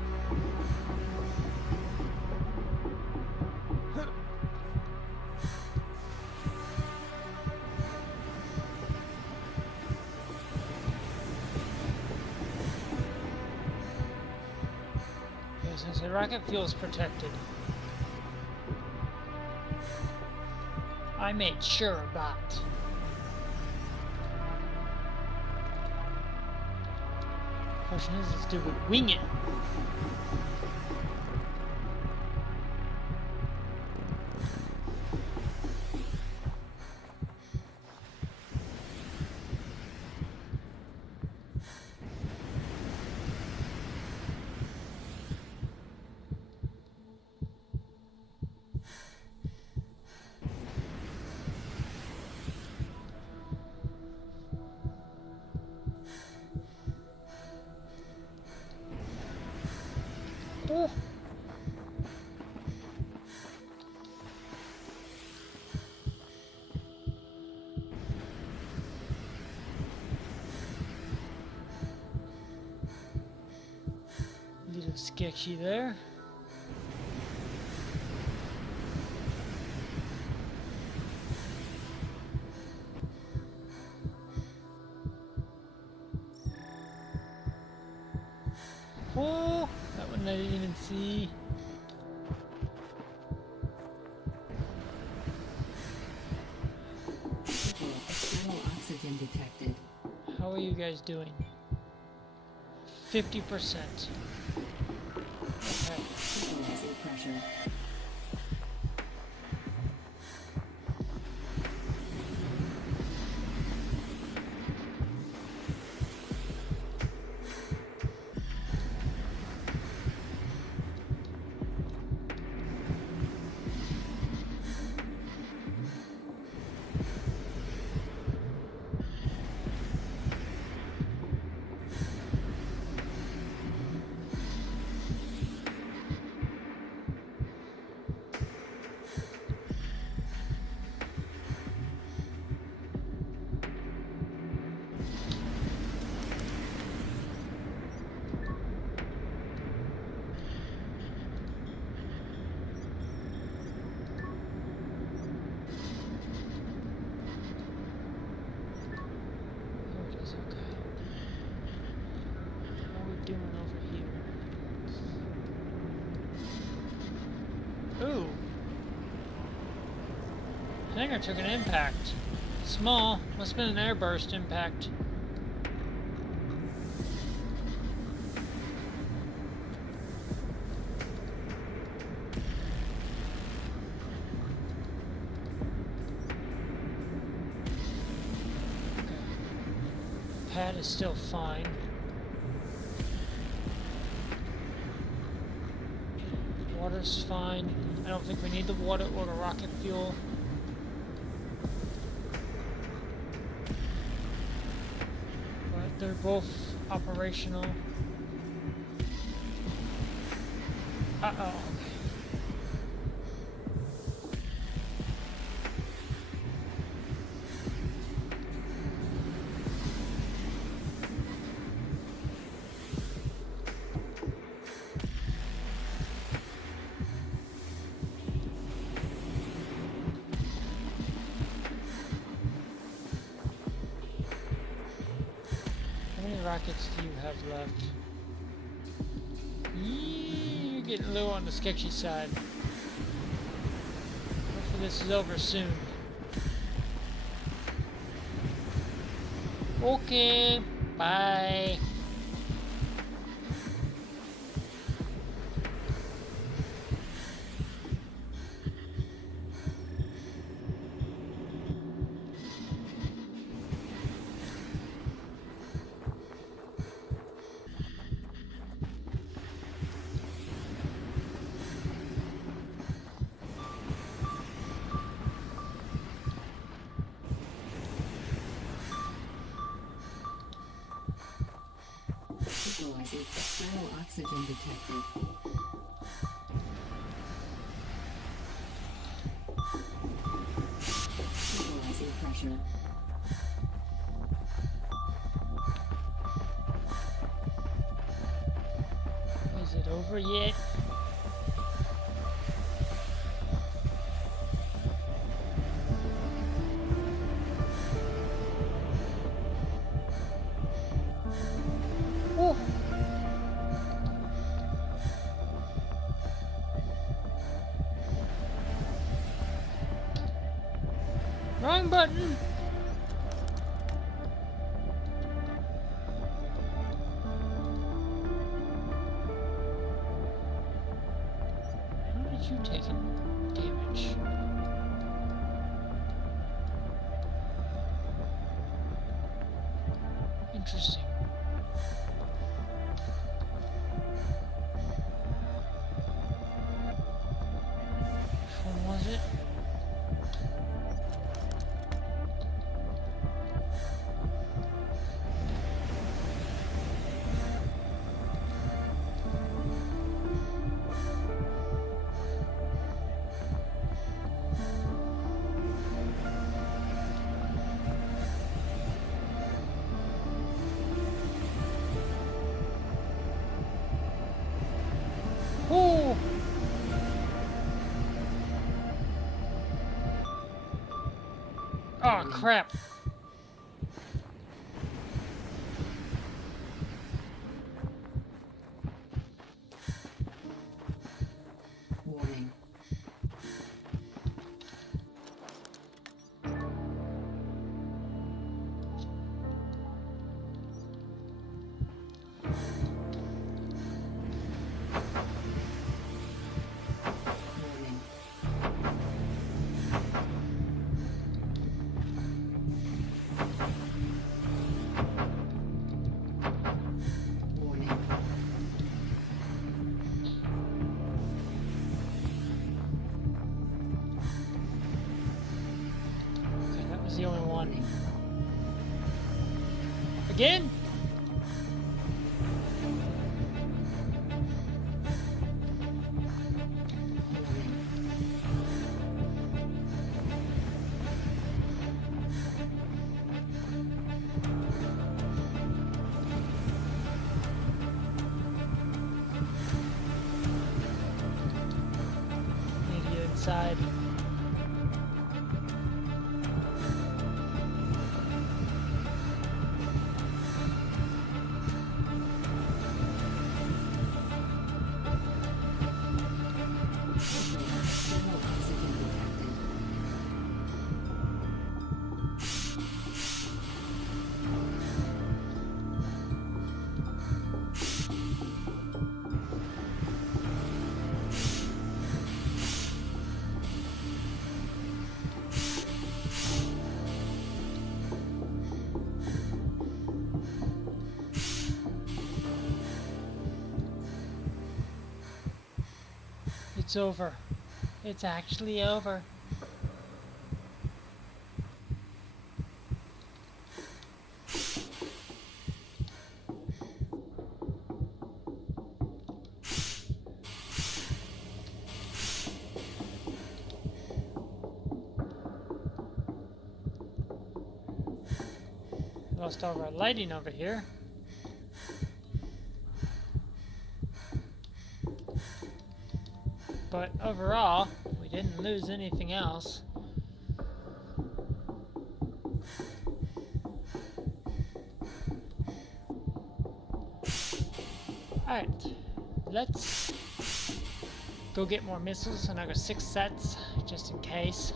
Okay, since the rocket fuel is protected, I made sure of that. Question is do we wing it? Oh. Little sketchy there. Oh, that one I didn't even see. External oxygen detected. How are you guys doing? 50%. Okay. Equalizer pressure. Doing over here? Ooh. Hangar took an impact. Small. Must have been an airburst impact. Okay. Pad is still fine. Water's fine. I don't think we need the water or the rocket fuel. But they're both operational. Uh-oh. rockets do you have left? You're getting low on the sketchy side. Hopefully this is over soon. Okay, bye. Visualizing low oxygen detected. Visualizing pressure. Is it over yet? Oh. Wrong button. How did you take damage? Interesting. Which one was it? Oh! Oh, crap. Warning. Warning. Warning. Okay, that was the only one. Again? Need to get inside. Low oxygen detected. It's over. It's actually over. Lost all of our lighting over here. But overall, we didn't lose anything else. Alright, let's go get more missiles, another 6 sets, just in case.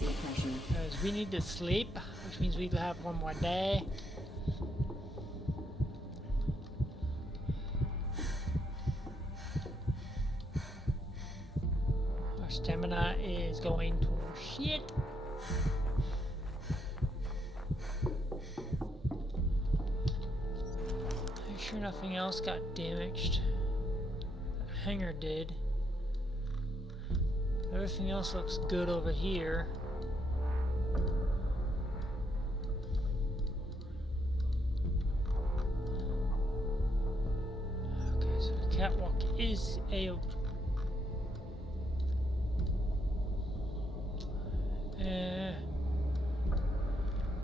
Because we need to sleep, which means we have one more day. Our stamina is going to shit. I'm sure nothing else got damaged. The hangar did. Everything else looks good over here. Okay, so the catwalk is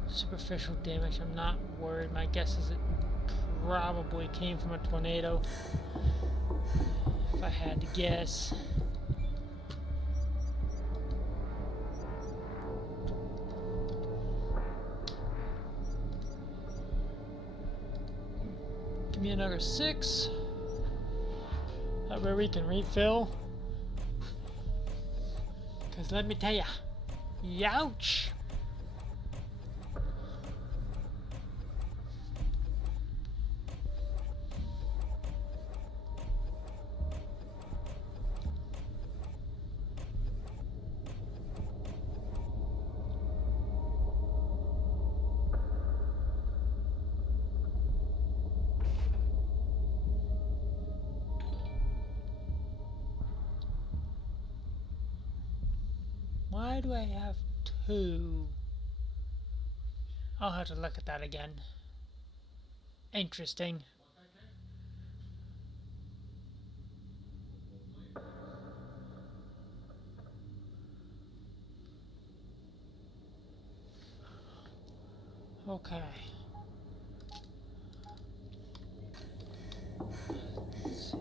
superficial damage, I'm not worried. My guess is it probably came from a tornado, if I had to guess. Give me another 6. That way we can refill. Because let me tell ya, youch! Why do I have 2? I'll have to look at that again. Interesting. Okay. Let's see.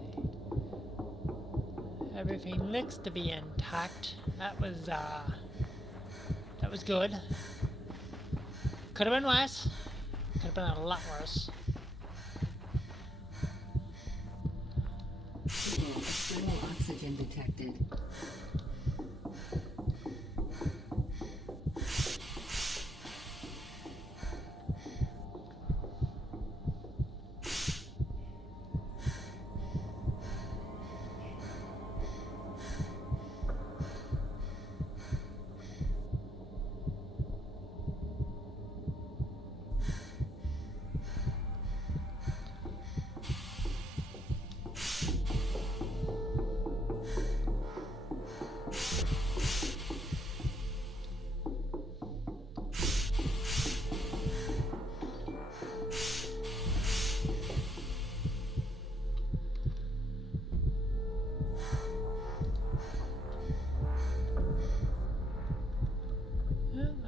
Everything looks to be intact. That was good. Could have been worse. Could have been a lot worse. External oxygen detected.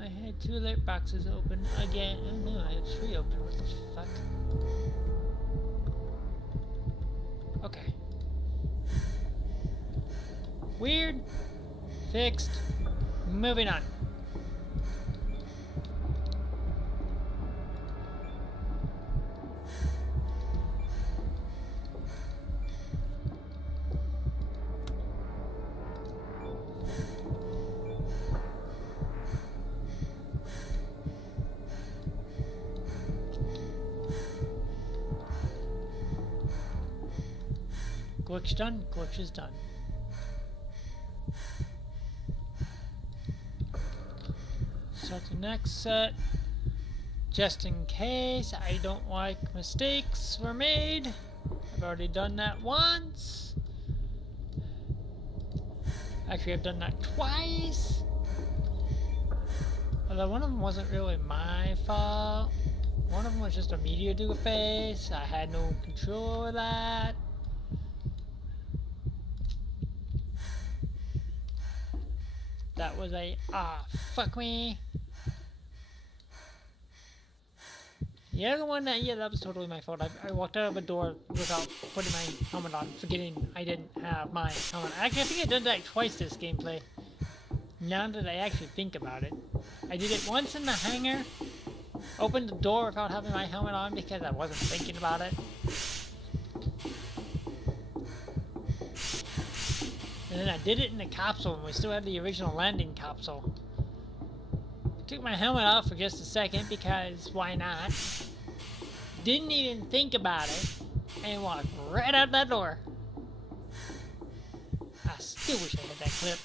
I had 2 alert boxes open again. Oh no, I have 3 open. What the fuck? Okay. Weird. Fixed. Moving on. Glitch done, glitch is done. Start the next set. Just in case I don't like mistakes were made. I've already done that once. Actually, I've done that twice. Although one of them wasn't really my fault. One of them was just a meteor do a face. I had no control over that. That was a fuck me. The other one, yeah, that was totally my fault. I walked out of a door without putting my helmet on, forgetting I didn't have my helmet. Actually, I think I did that twice this gameplay. Now that I actually think about it. I did it once in the hangar, opened the door without having my helmet on because I wasn't thinking about it. And then I did it in the capsule, and we still had the original landing capsule. Took my helmet off for just a second, because why not? Didn't even think about it, and walked right out that door. I still wish I had that clip.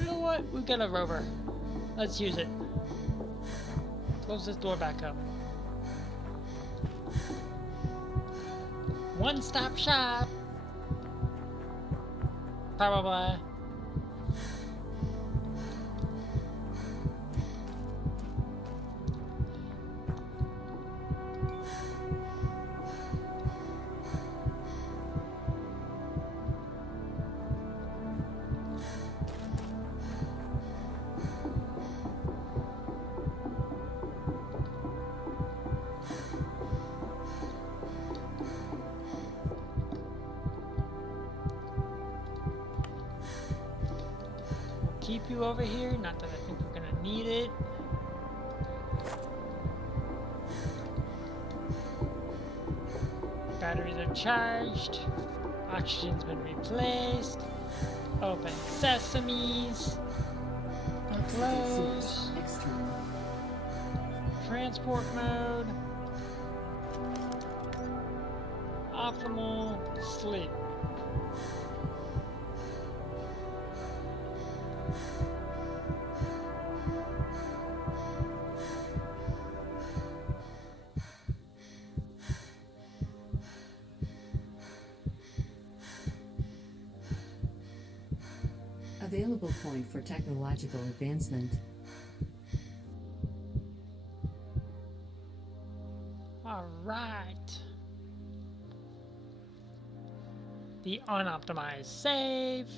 You know what? We've got a rover. Let's use it. Close this door back up. One-stop shop. Probably. Keep you over here, not that I think we're gonna need it. Batteries are charged. Oxygen's been replaced. Open sesames. Close. External. Transport mode. Optimal sleep. Available point for technological advancement. All right. The unoptimized save.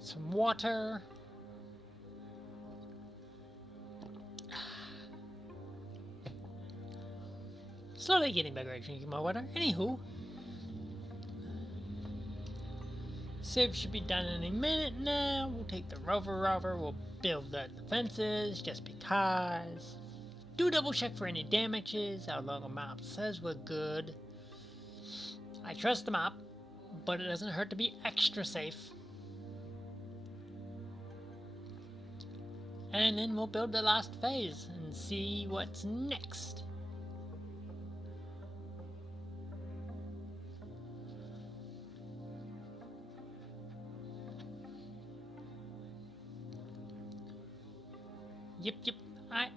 Some water. Slowly getting better at drinking my water. Anywho. Save should be done in a minute now. We'll take the rover. We'll build the defenses just because. Do double check for any damages. Although the map says we're good. I trust the map, but it doesn't hurt to be extra safe. And then we'll build the last phase and see what's next. Yep.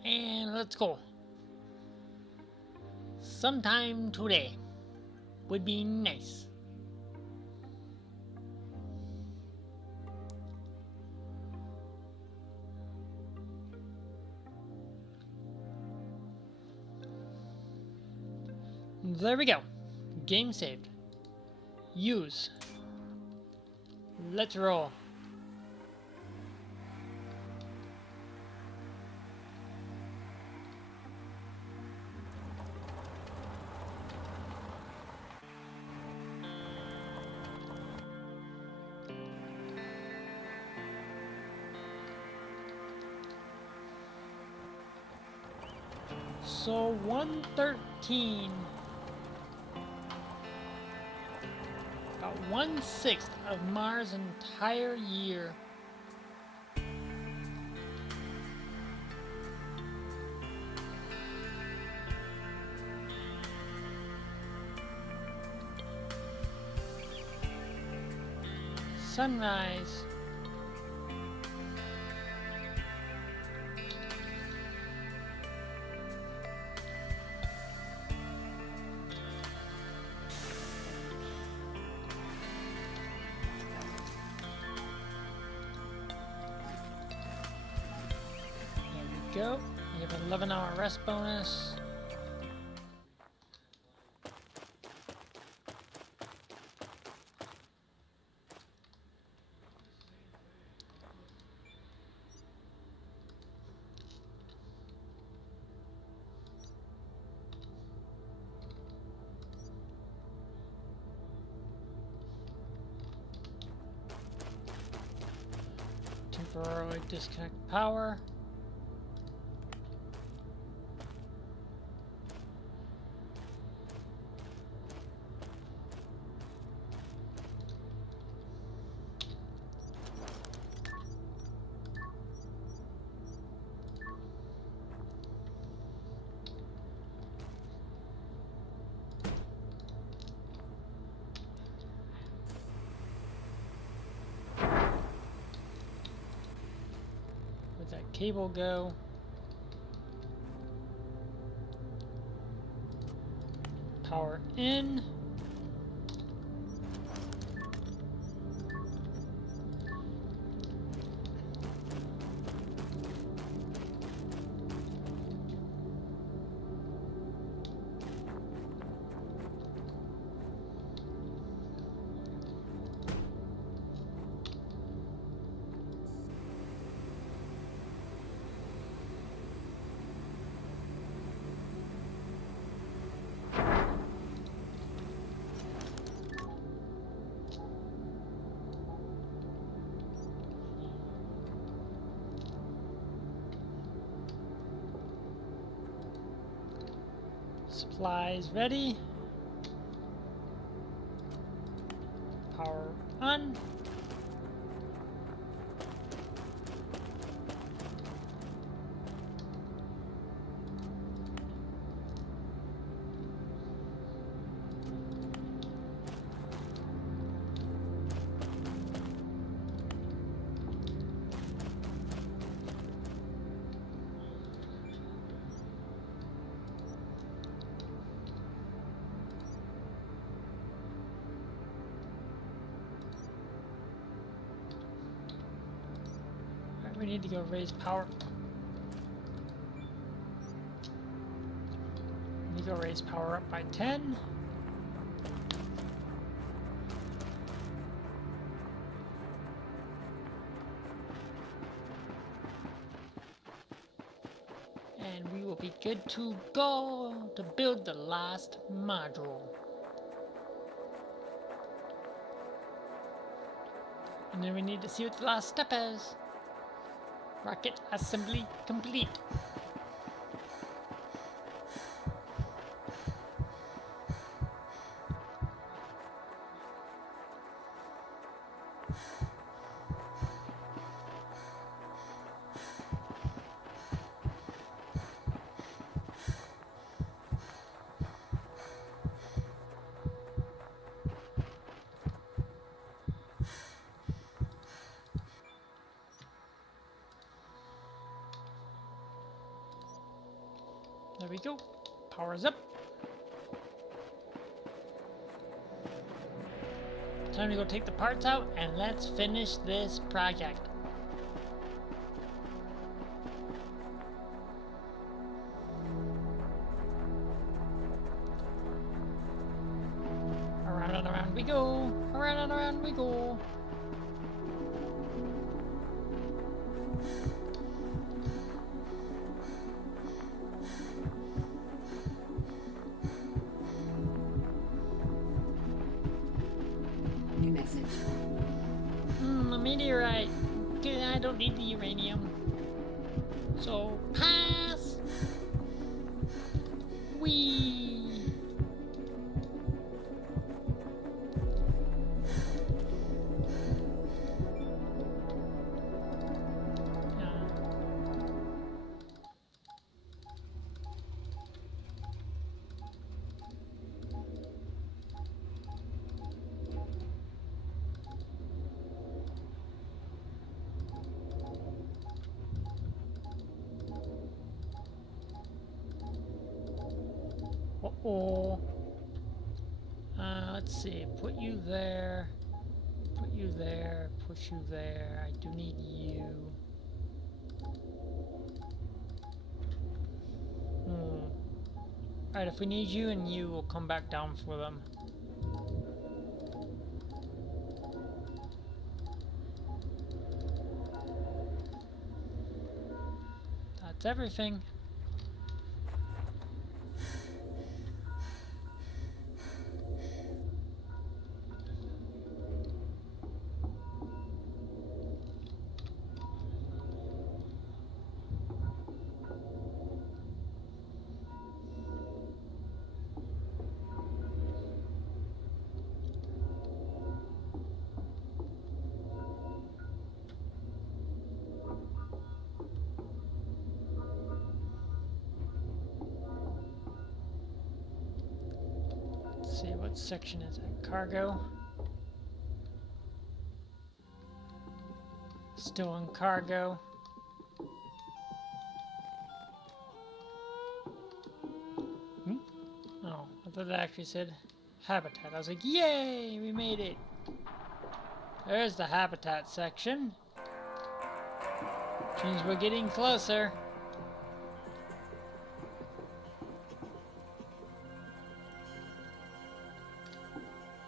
And let's go. Sometime today would be nice. There we go. Game saved. Use. Let's roll. So 113, about 1/6 of Mars' entire year. Sunrise. Go. You have an 11-hour rest bonus. temporarily disconnect power. Where'd that cable go? Power in. Supplies ready. Power on. We need to go raise power. We need to go raise power up by 10. And we will be good to go to build the last module. And then we need to see what the last step is. Rocket assembly complete. There we go. Power's up. Time to go take the parts out and let's finish this project. Around and around we go. Around and around we go. New message. A meteorite. Good, I don't need the uranium. So, pass. Whee. Uh-oh. Let's see. Put you there. Put you there. Push you there. I do need you. Alright, if we need you and you, we'll come back down for them. That's everything. What section is it? Cargo. Still on cargo. Oh, I thought it actually said habitat. I was like, yay, we made it. There's the habitat section. Which means we're getting closer.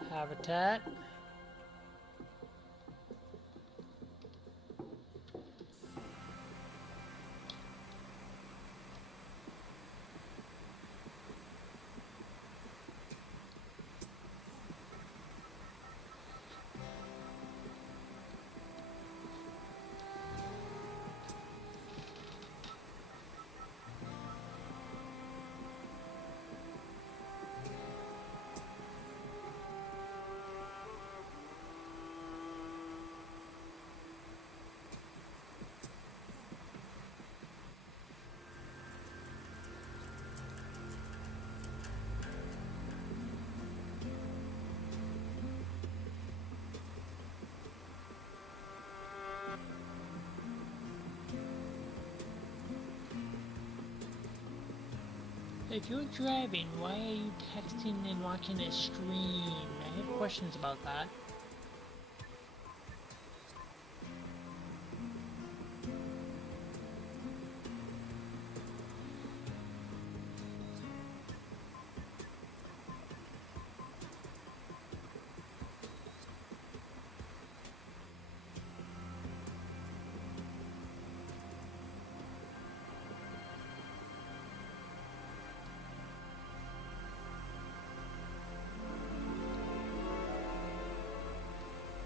Habitat. If you're driving, why are you texting and watching a stream? I have questions about that.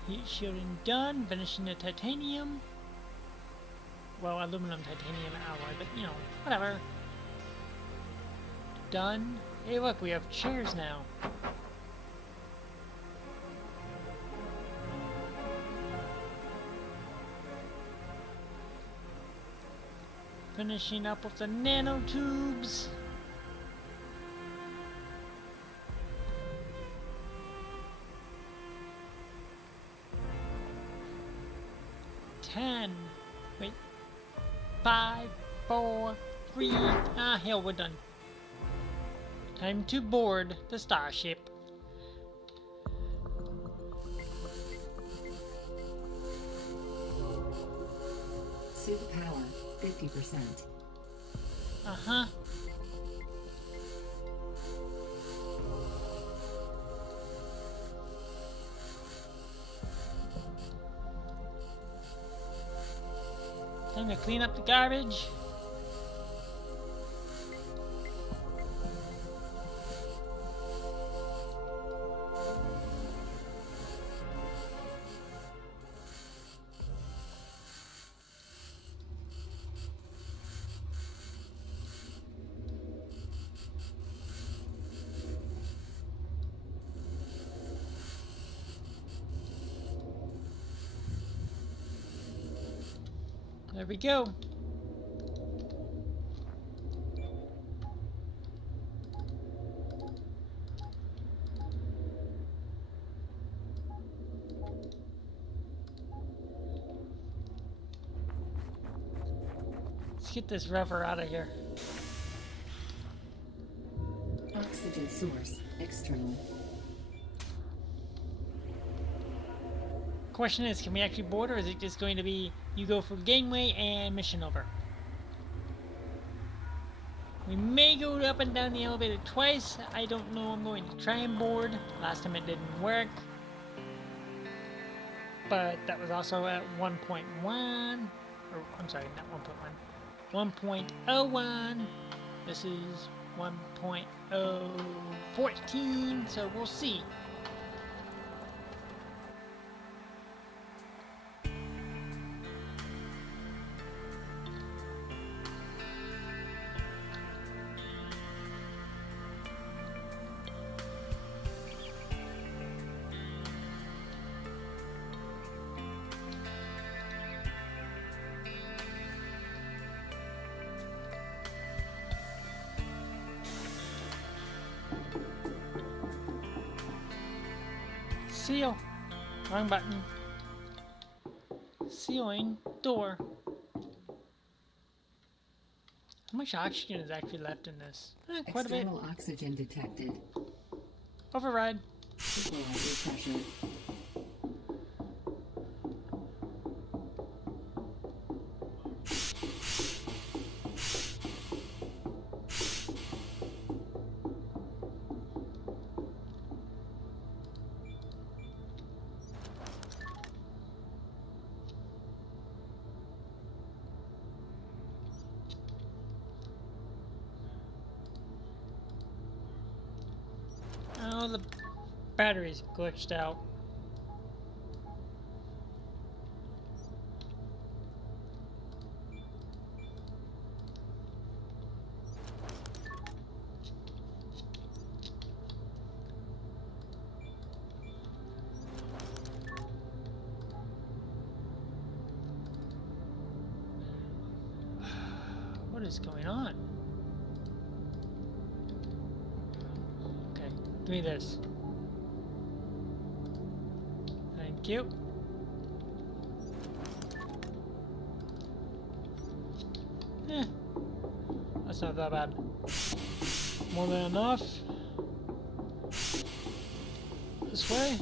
Heat shielding done. Finishing the titanium. Well, aluminum titanium alloy, but you know, whatever. Done. Hey, look, we have chairs now. Finishing up with the nanotubes. Wait. 5, 4, 3. Ah, hell, we're done. Time to board the starship. Suit power, 50%. Uh-huh. Time to clean up the garbage. There we go. Let's get this rubber out of here. Oxygen source, external. Question is, can we actually board, or is it just going to be you go for gangway and mission over? We may go up and down the elevator twice. I don't know. I'm going to try and board. Last time it didn't work. But that was also at 1.1. Or, I'm sorry, not 1.1. 1.01. This is 1.014. So we'll see. Seal. Wrong button. Sealing door. How much oxygen is actually left in this? Quite a bit. External oxygen detected. Override. Equalizer pressure. Oh, the battery's glitched out. What is going on? Okay, give me this. Thank you. That's not that bad. More than enough. This way.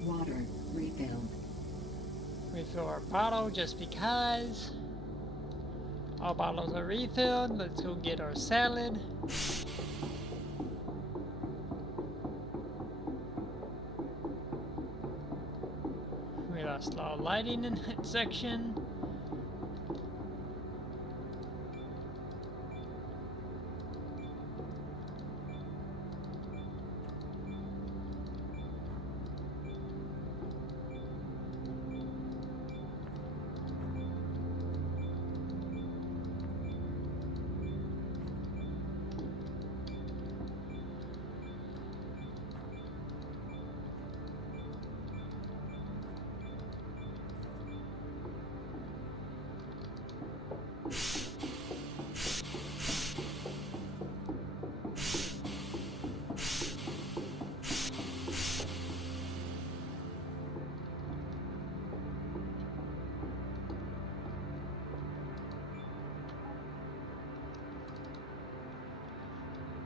Water refilled. Refill our bottle just because. All bottles are refilled. Let's go get our salad. We lost a lot of lighting in that section.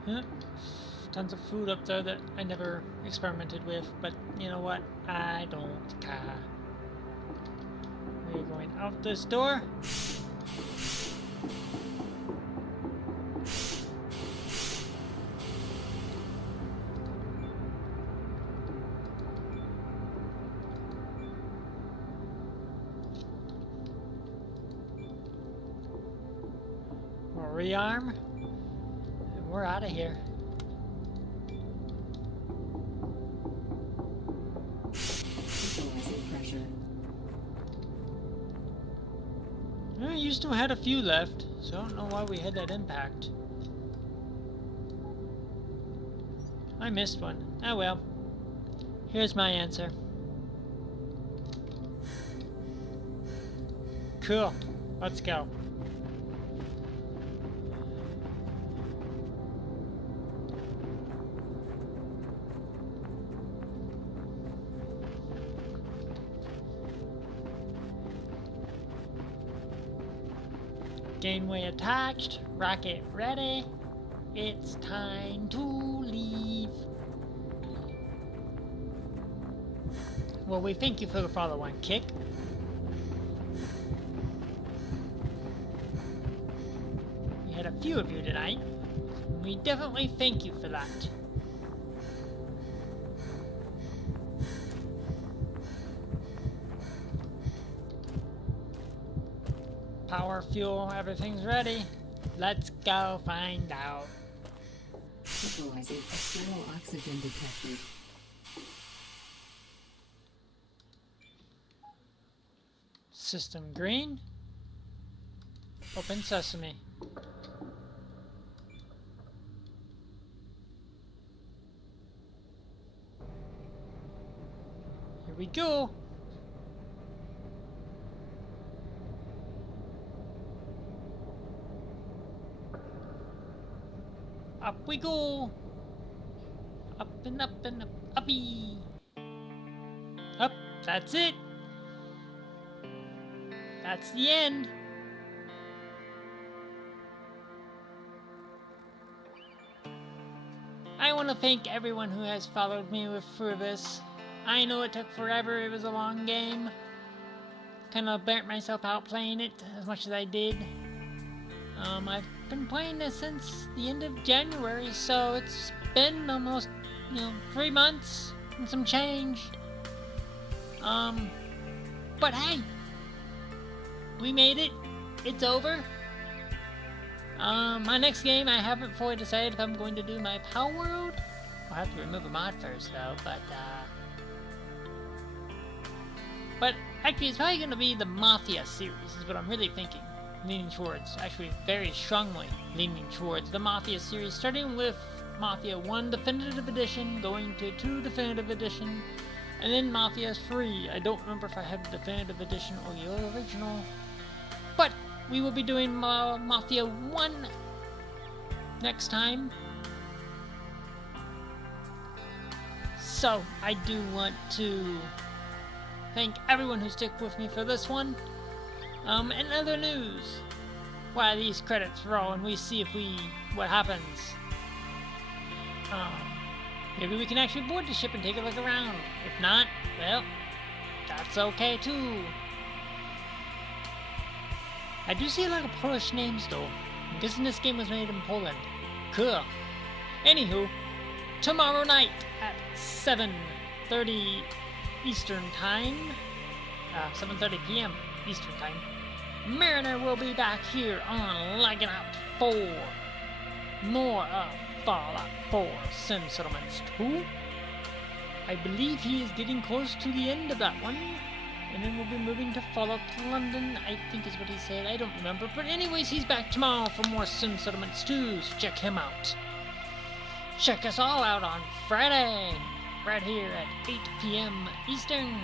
Huh? Tons of food up there that I never experimented with, but you know what? I don't care. We're going out this door. We'll rearm. We're out of here. Equalizing pressure. You still had a few left, so I don't know why we had that impact. I missed one. Oh well. Here's my answer. Cool. Let's go. Gangway attached, rocket ready. It's time to leave. Well, we thank you for the follow on kick. We had a few of you tonight. We definitely thank you for that. Power, fuel, everything's ready. Let's go find out. Equalizing external oxygen detected. System green. Open sesame. Here we go. Up we go! Up and up and up. Uppy. Up. That's it. That's the end. I want to thank everyone who has followed me through this. I know it took forever, it was a long game. Kind of burnt myself out playing it as much as I did. I've been playing this since the end of January, so it's been almost, 3 months and some change. But hey, we made it. It's over. My next game, I haven't fully decided if I'm going to do my Power World. I'll have to remove a mod first, though, but actually, it's probably going to be the Mafia series, is what I'm really thinking. Leaning towards, actually very strongly leaning towards the Mafia series, starting with Mafia 1 Definitive Edition, going to 2 Definitive Edition, and then Mafia 3. I don't remember if I have the Definitive Edition or the original, but we will be doing Mafia 1 next time. So, I do want to thank everyone who stuck with me for this one. In other news, while these credits roll and we see what happens, maybe we can actually board the ship and take a look around. If not, well, that's okay too. I do see a lot of Polish names though. I'm guessing this game was made in Poland. Cool. Anywho, tomorrow night at 7:30 Eastern Time, 7:30 p.m. Eastern Time, Mariner will be back here on Lagging Out 4. More of Fallout 4 Sim Settlements 2. I believe he is getting close to the end of that one. And then we'll be moving to Fallout London, I think is what he said. I don't remember. But anyways, he's back tomorrow for more Sim Settlements 2, so check him out. Check us all out on Friday, right here at 8 p.m. Eastern.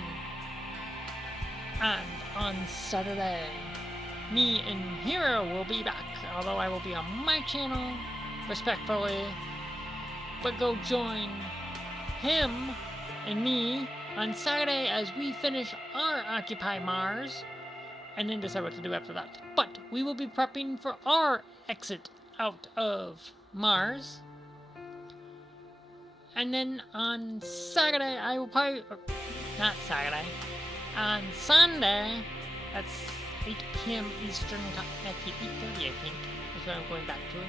And on Saturday, me and Hiro will be back, although I will be on my channel, respectfully. But go join him and me on Saturday as we finish our Occupy Mars, and then decide what to do after that. But we will be prepping for our exit out of Mars. And then on Saturday, I will probably... not Saturday. On Sunday, that's 8 p.m. Eastern time. Actually, 8:30, I think, is what I'm going back to.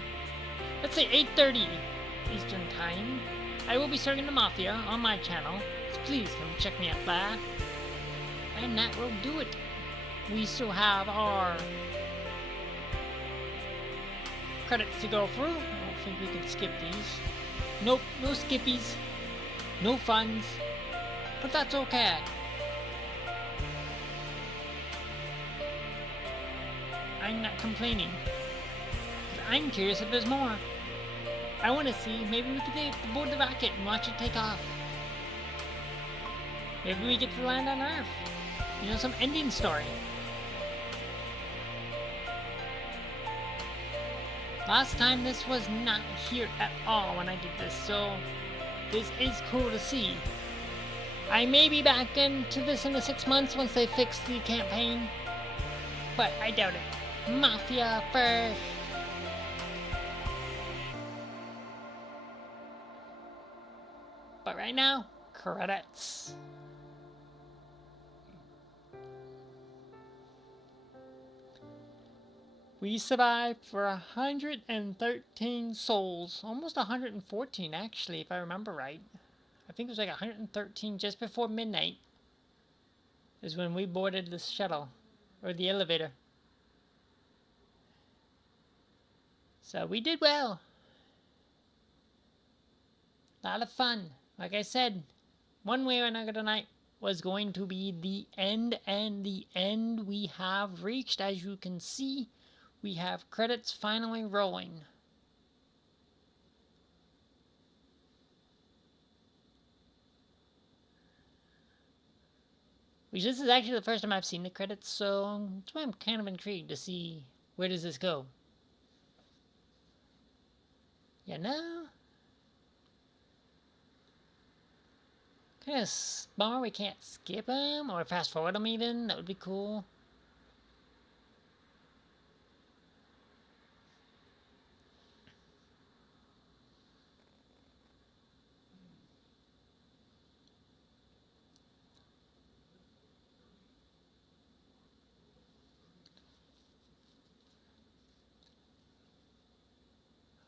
Let's say 8:30 Eastern time. I will be starting the Mafia on my channel. So please come check me out there. And that will do it. We still have our credits to go through. I don't think we can skip these. Nope, no skippies. No funds. But that's okay. I'm not complaining. I'm curious if there's more. I want to see, maybe we could board the rocket and watch it take off. Maybe we get to land on Earth. Some ending story. Last time this was not here at all when I did this, so this is cool to see. I may be back into this in the 6 months once they fix the campaign, but I doubt it. Mafia first. But right now, credits. We survived for 113 souls. Almost 114 actually, if I remember right. I think it was like 113 just before midnight is when we boarded the shuttle, or the elevator. So we did well. A lot of fun. Like I said, one way or another tonight was going to be the end, and the end we have reached. As you can see, we have credits finally rolling. Which this is actually the first time I've seen the credits, so that's why I'm kind of intrigued to see where does this go. You know? Kind of bummer we can't skip them or fast forward them even. That would be cool.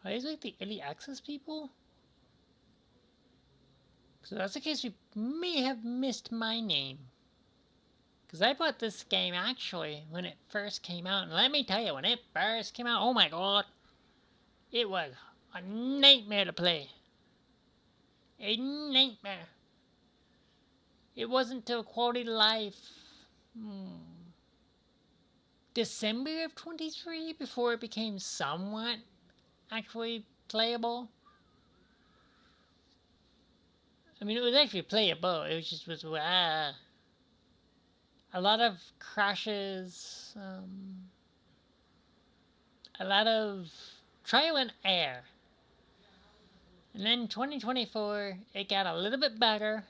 Are these like the early access people? So that's the case, we may have missed my name. Because I bought this game actually when it first came out. And let me tell you, when it first came out, oh my god. It was a nightmare to play. A nightmare. It wasn't till Quality of Life December of 23 before it became somewhat actually playable. I mean, it was actually playable. It was just a lot of crashes, a lot of trial and error. And then 2024, it got a little bit better.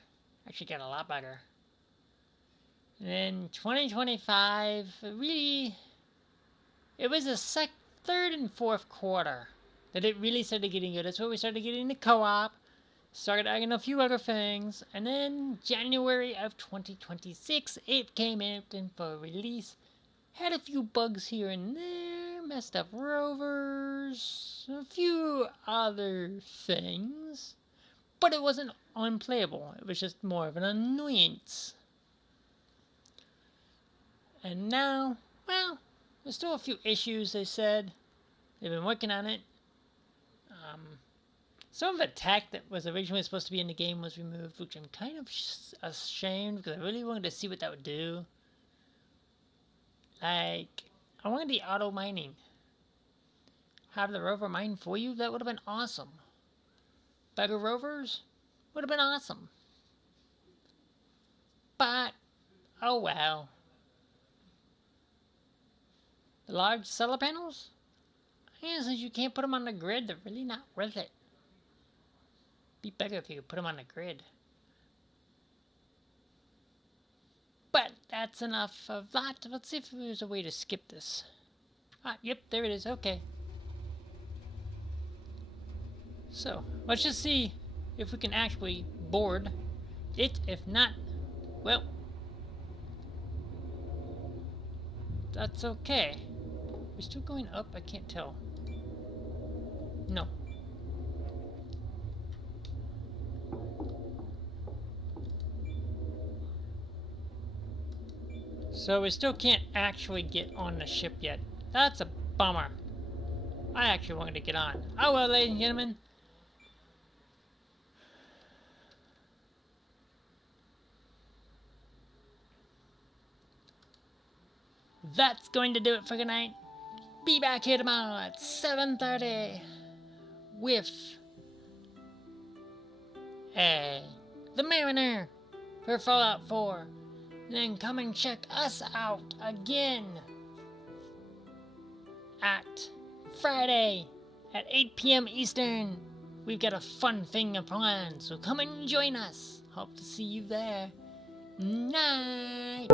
Actually got a lot better. And then 2025, it was the third and fourth quarter that it really started getting good. That's where we started getting the co-op. Started adding a few other things, and then January of 2026, it came out and for release. Had a few bugs here and there, messed up rovers, a few other things, but it wasn't unplayable. It was just more of an annoyance. And now, well, there's still a few issues, they said. They've been working on it. Some of the tech that was originally supposed to be in the game was removed, which I'm kind of ashamed because I really wanted to see what that would do. Like, I wanted the auto mining. Have the rover mine for you? That would have been awesome. Better rovers? Would have been awesome. But, oh well. The large solar panels? Yeah, since you can't put them on the grid, they're really not worth it. Be better if you could put them on the grid. But that's enough of that. Let's see if there's a way to skip this. Ah, yep, there it is. Okay. So, let's just see if we can actually board it. If not, well, that's okay. We're still going up? I can't tell. No. So we still can't actually get on the ship yet. That's a bummer. I actually wanted to get on. Oh well, ladies and gentlemen. That's going to do it for tonight. Be back here tomorrow at 7:30 with the Mariner for Fallout 4. Then come and check us out again at Friday at 8 p.m. Eastern. We've got a fun thing planned, so come and join us. Hope to see you there. Night.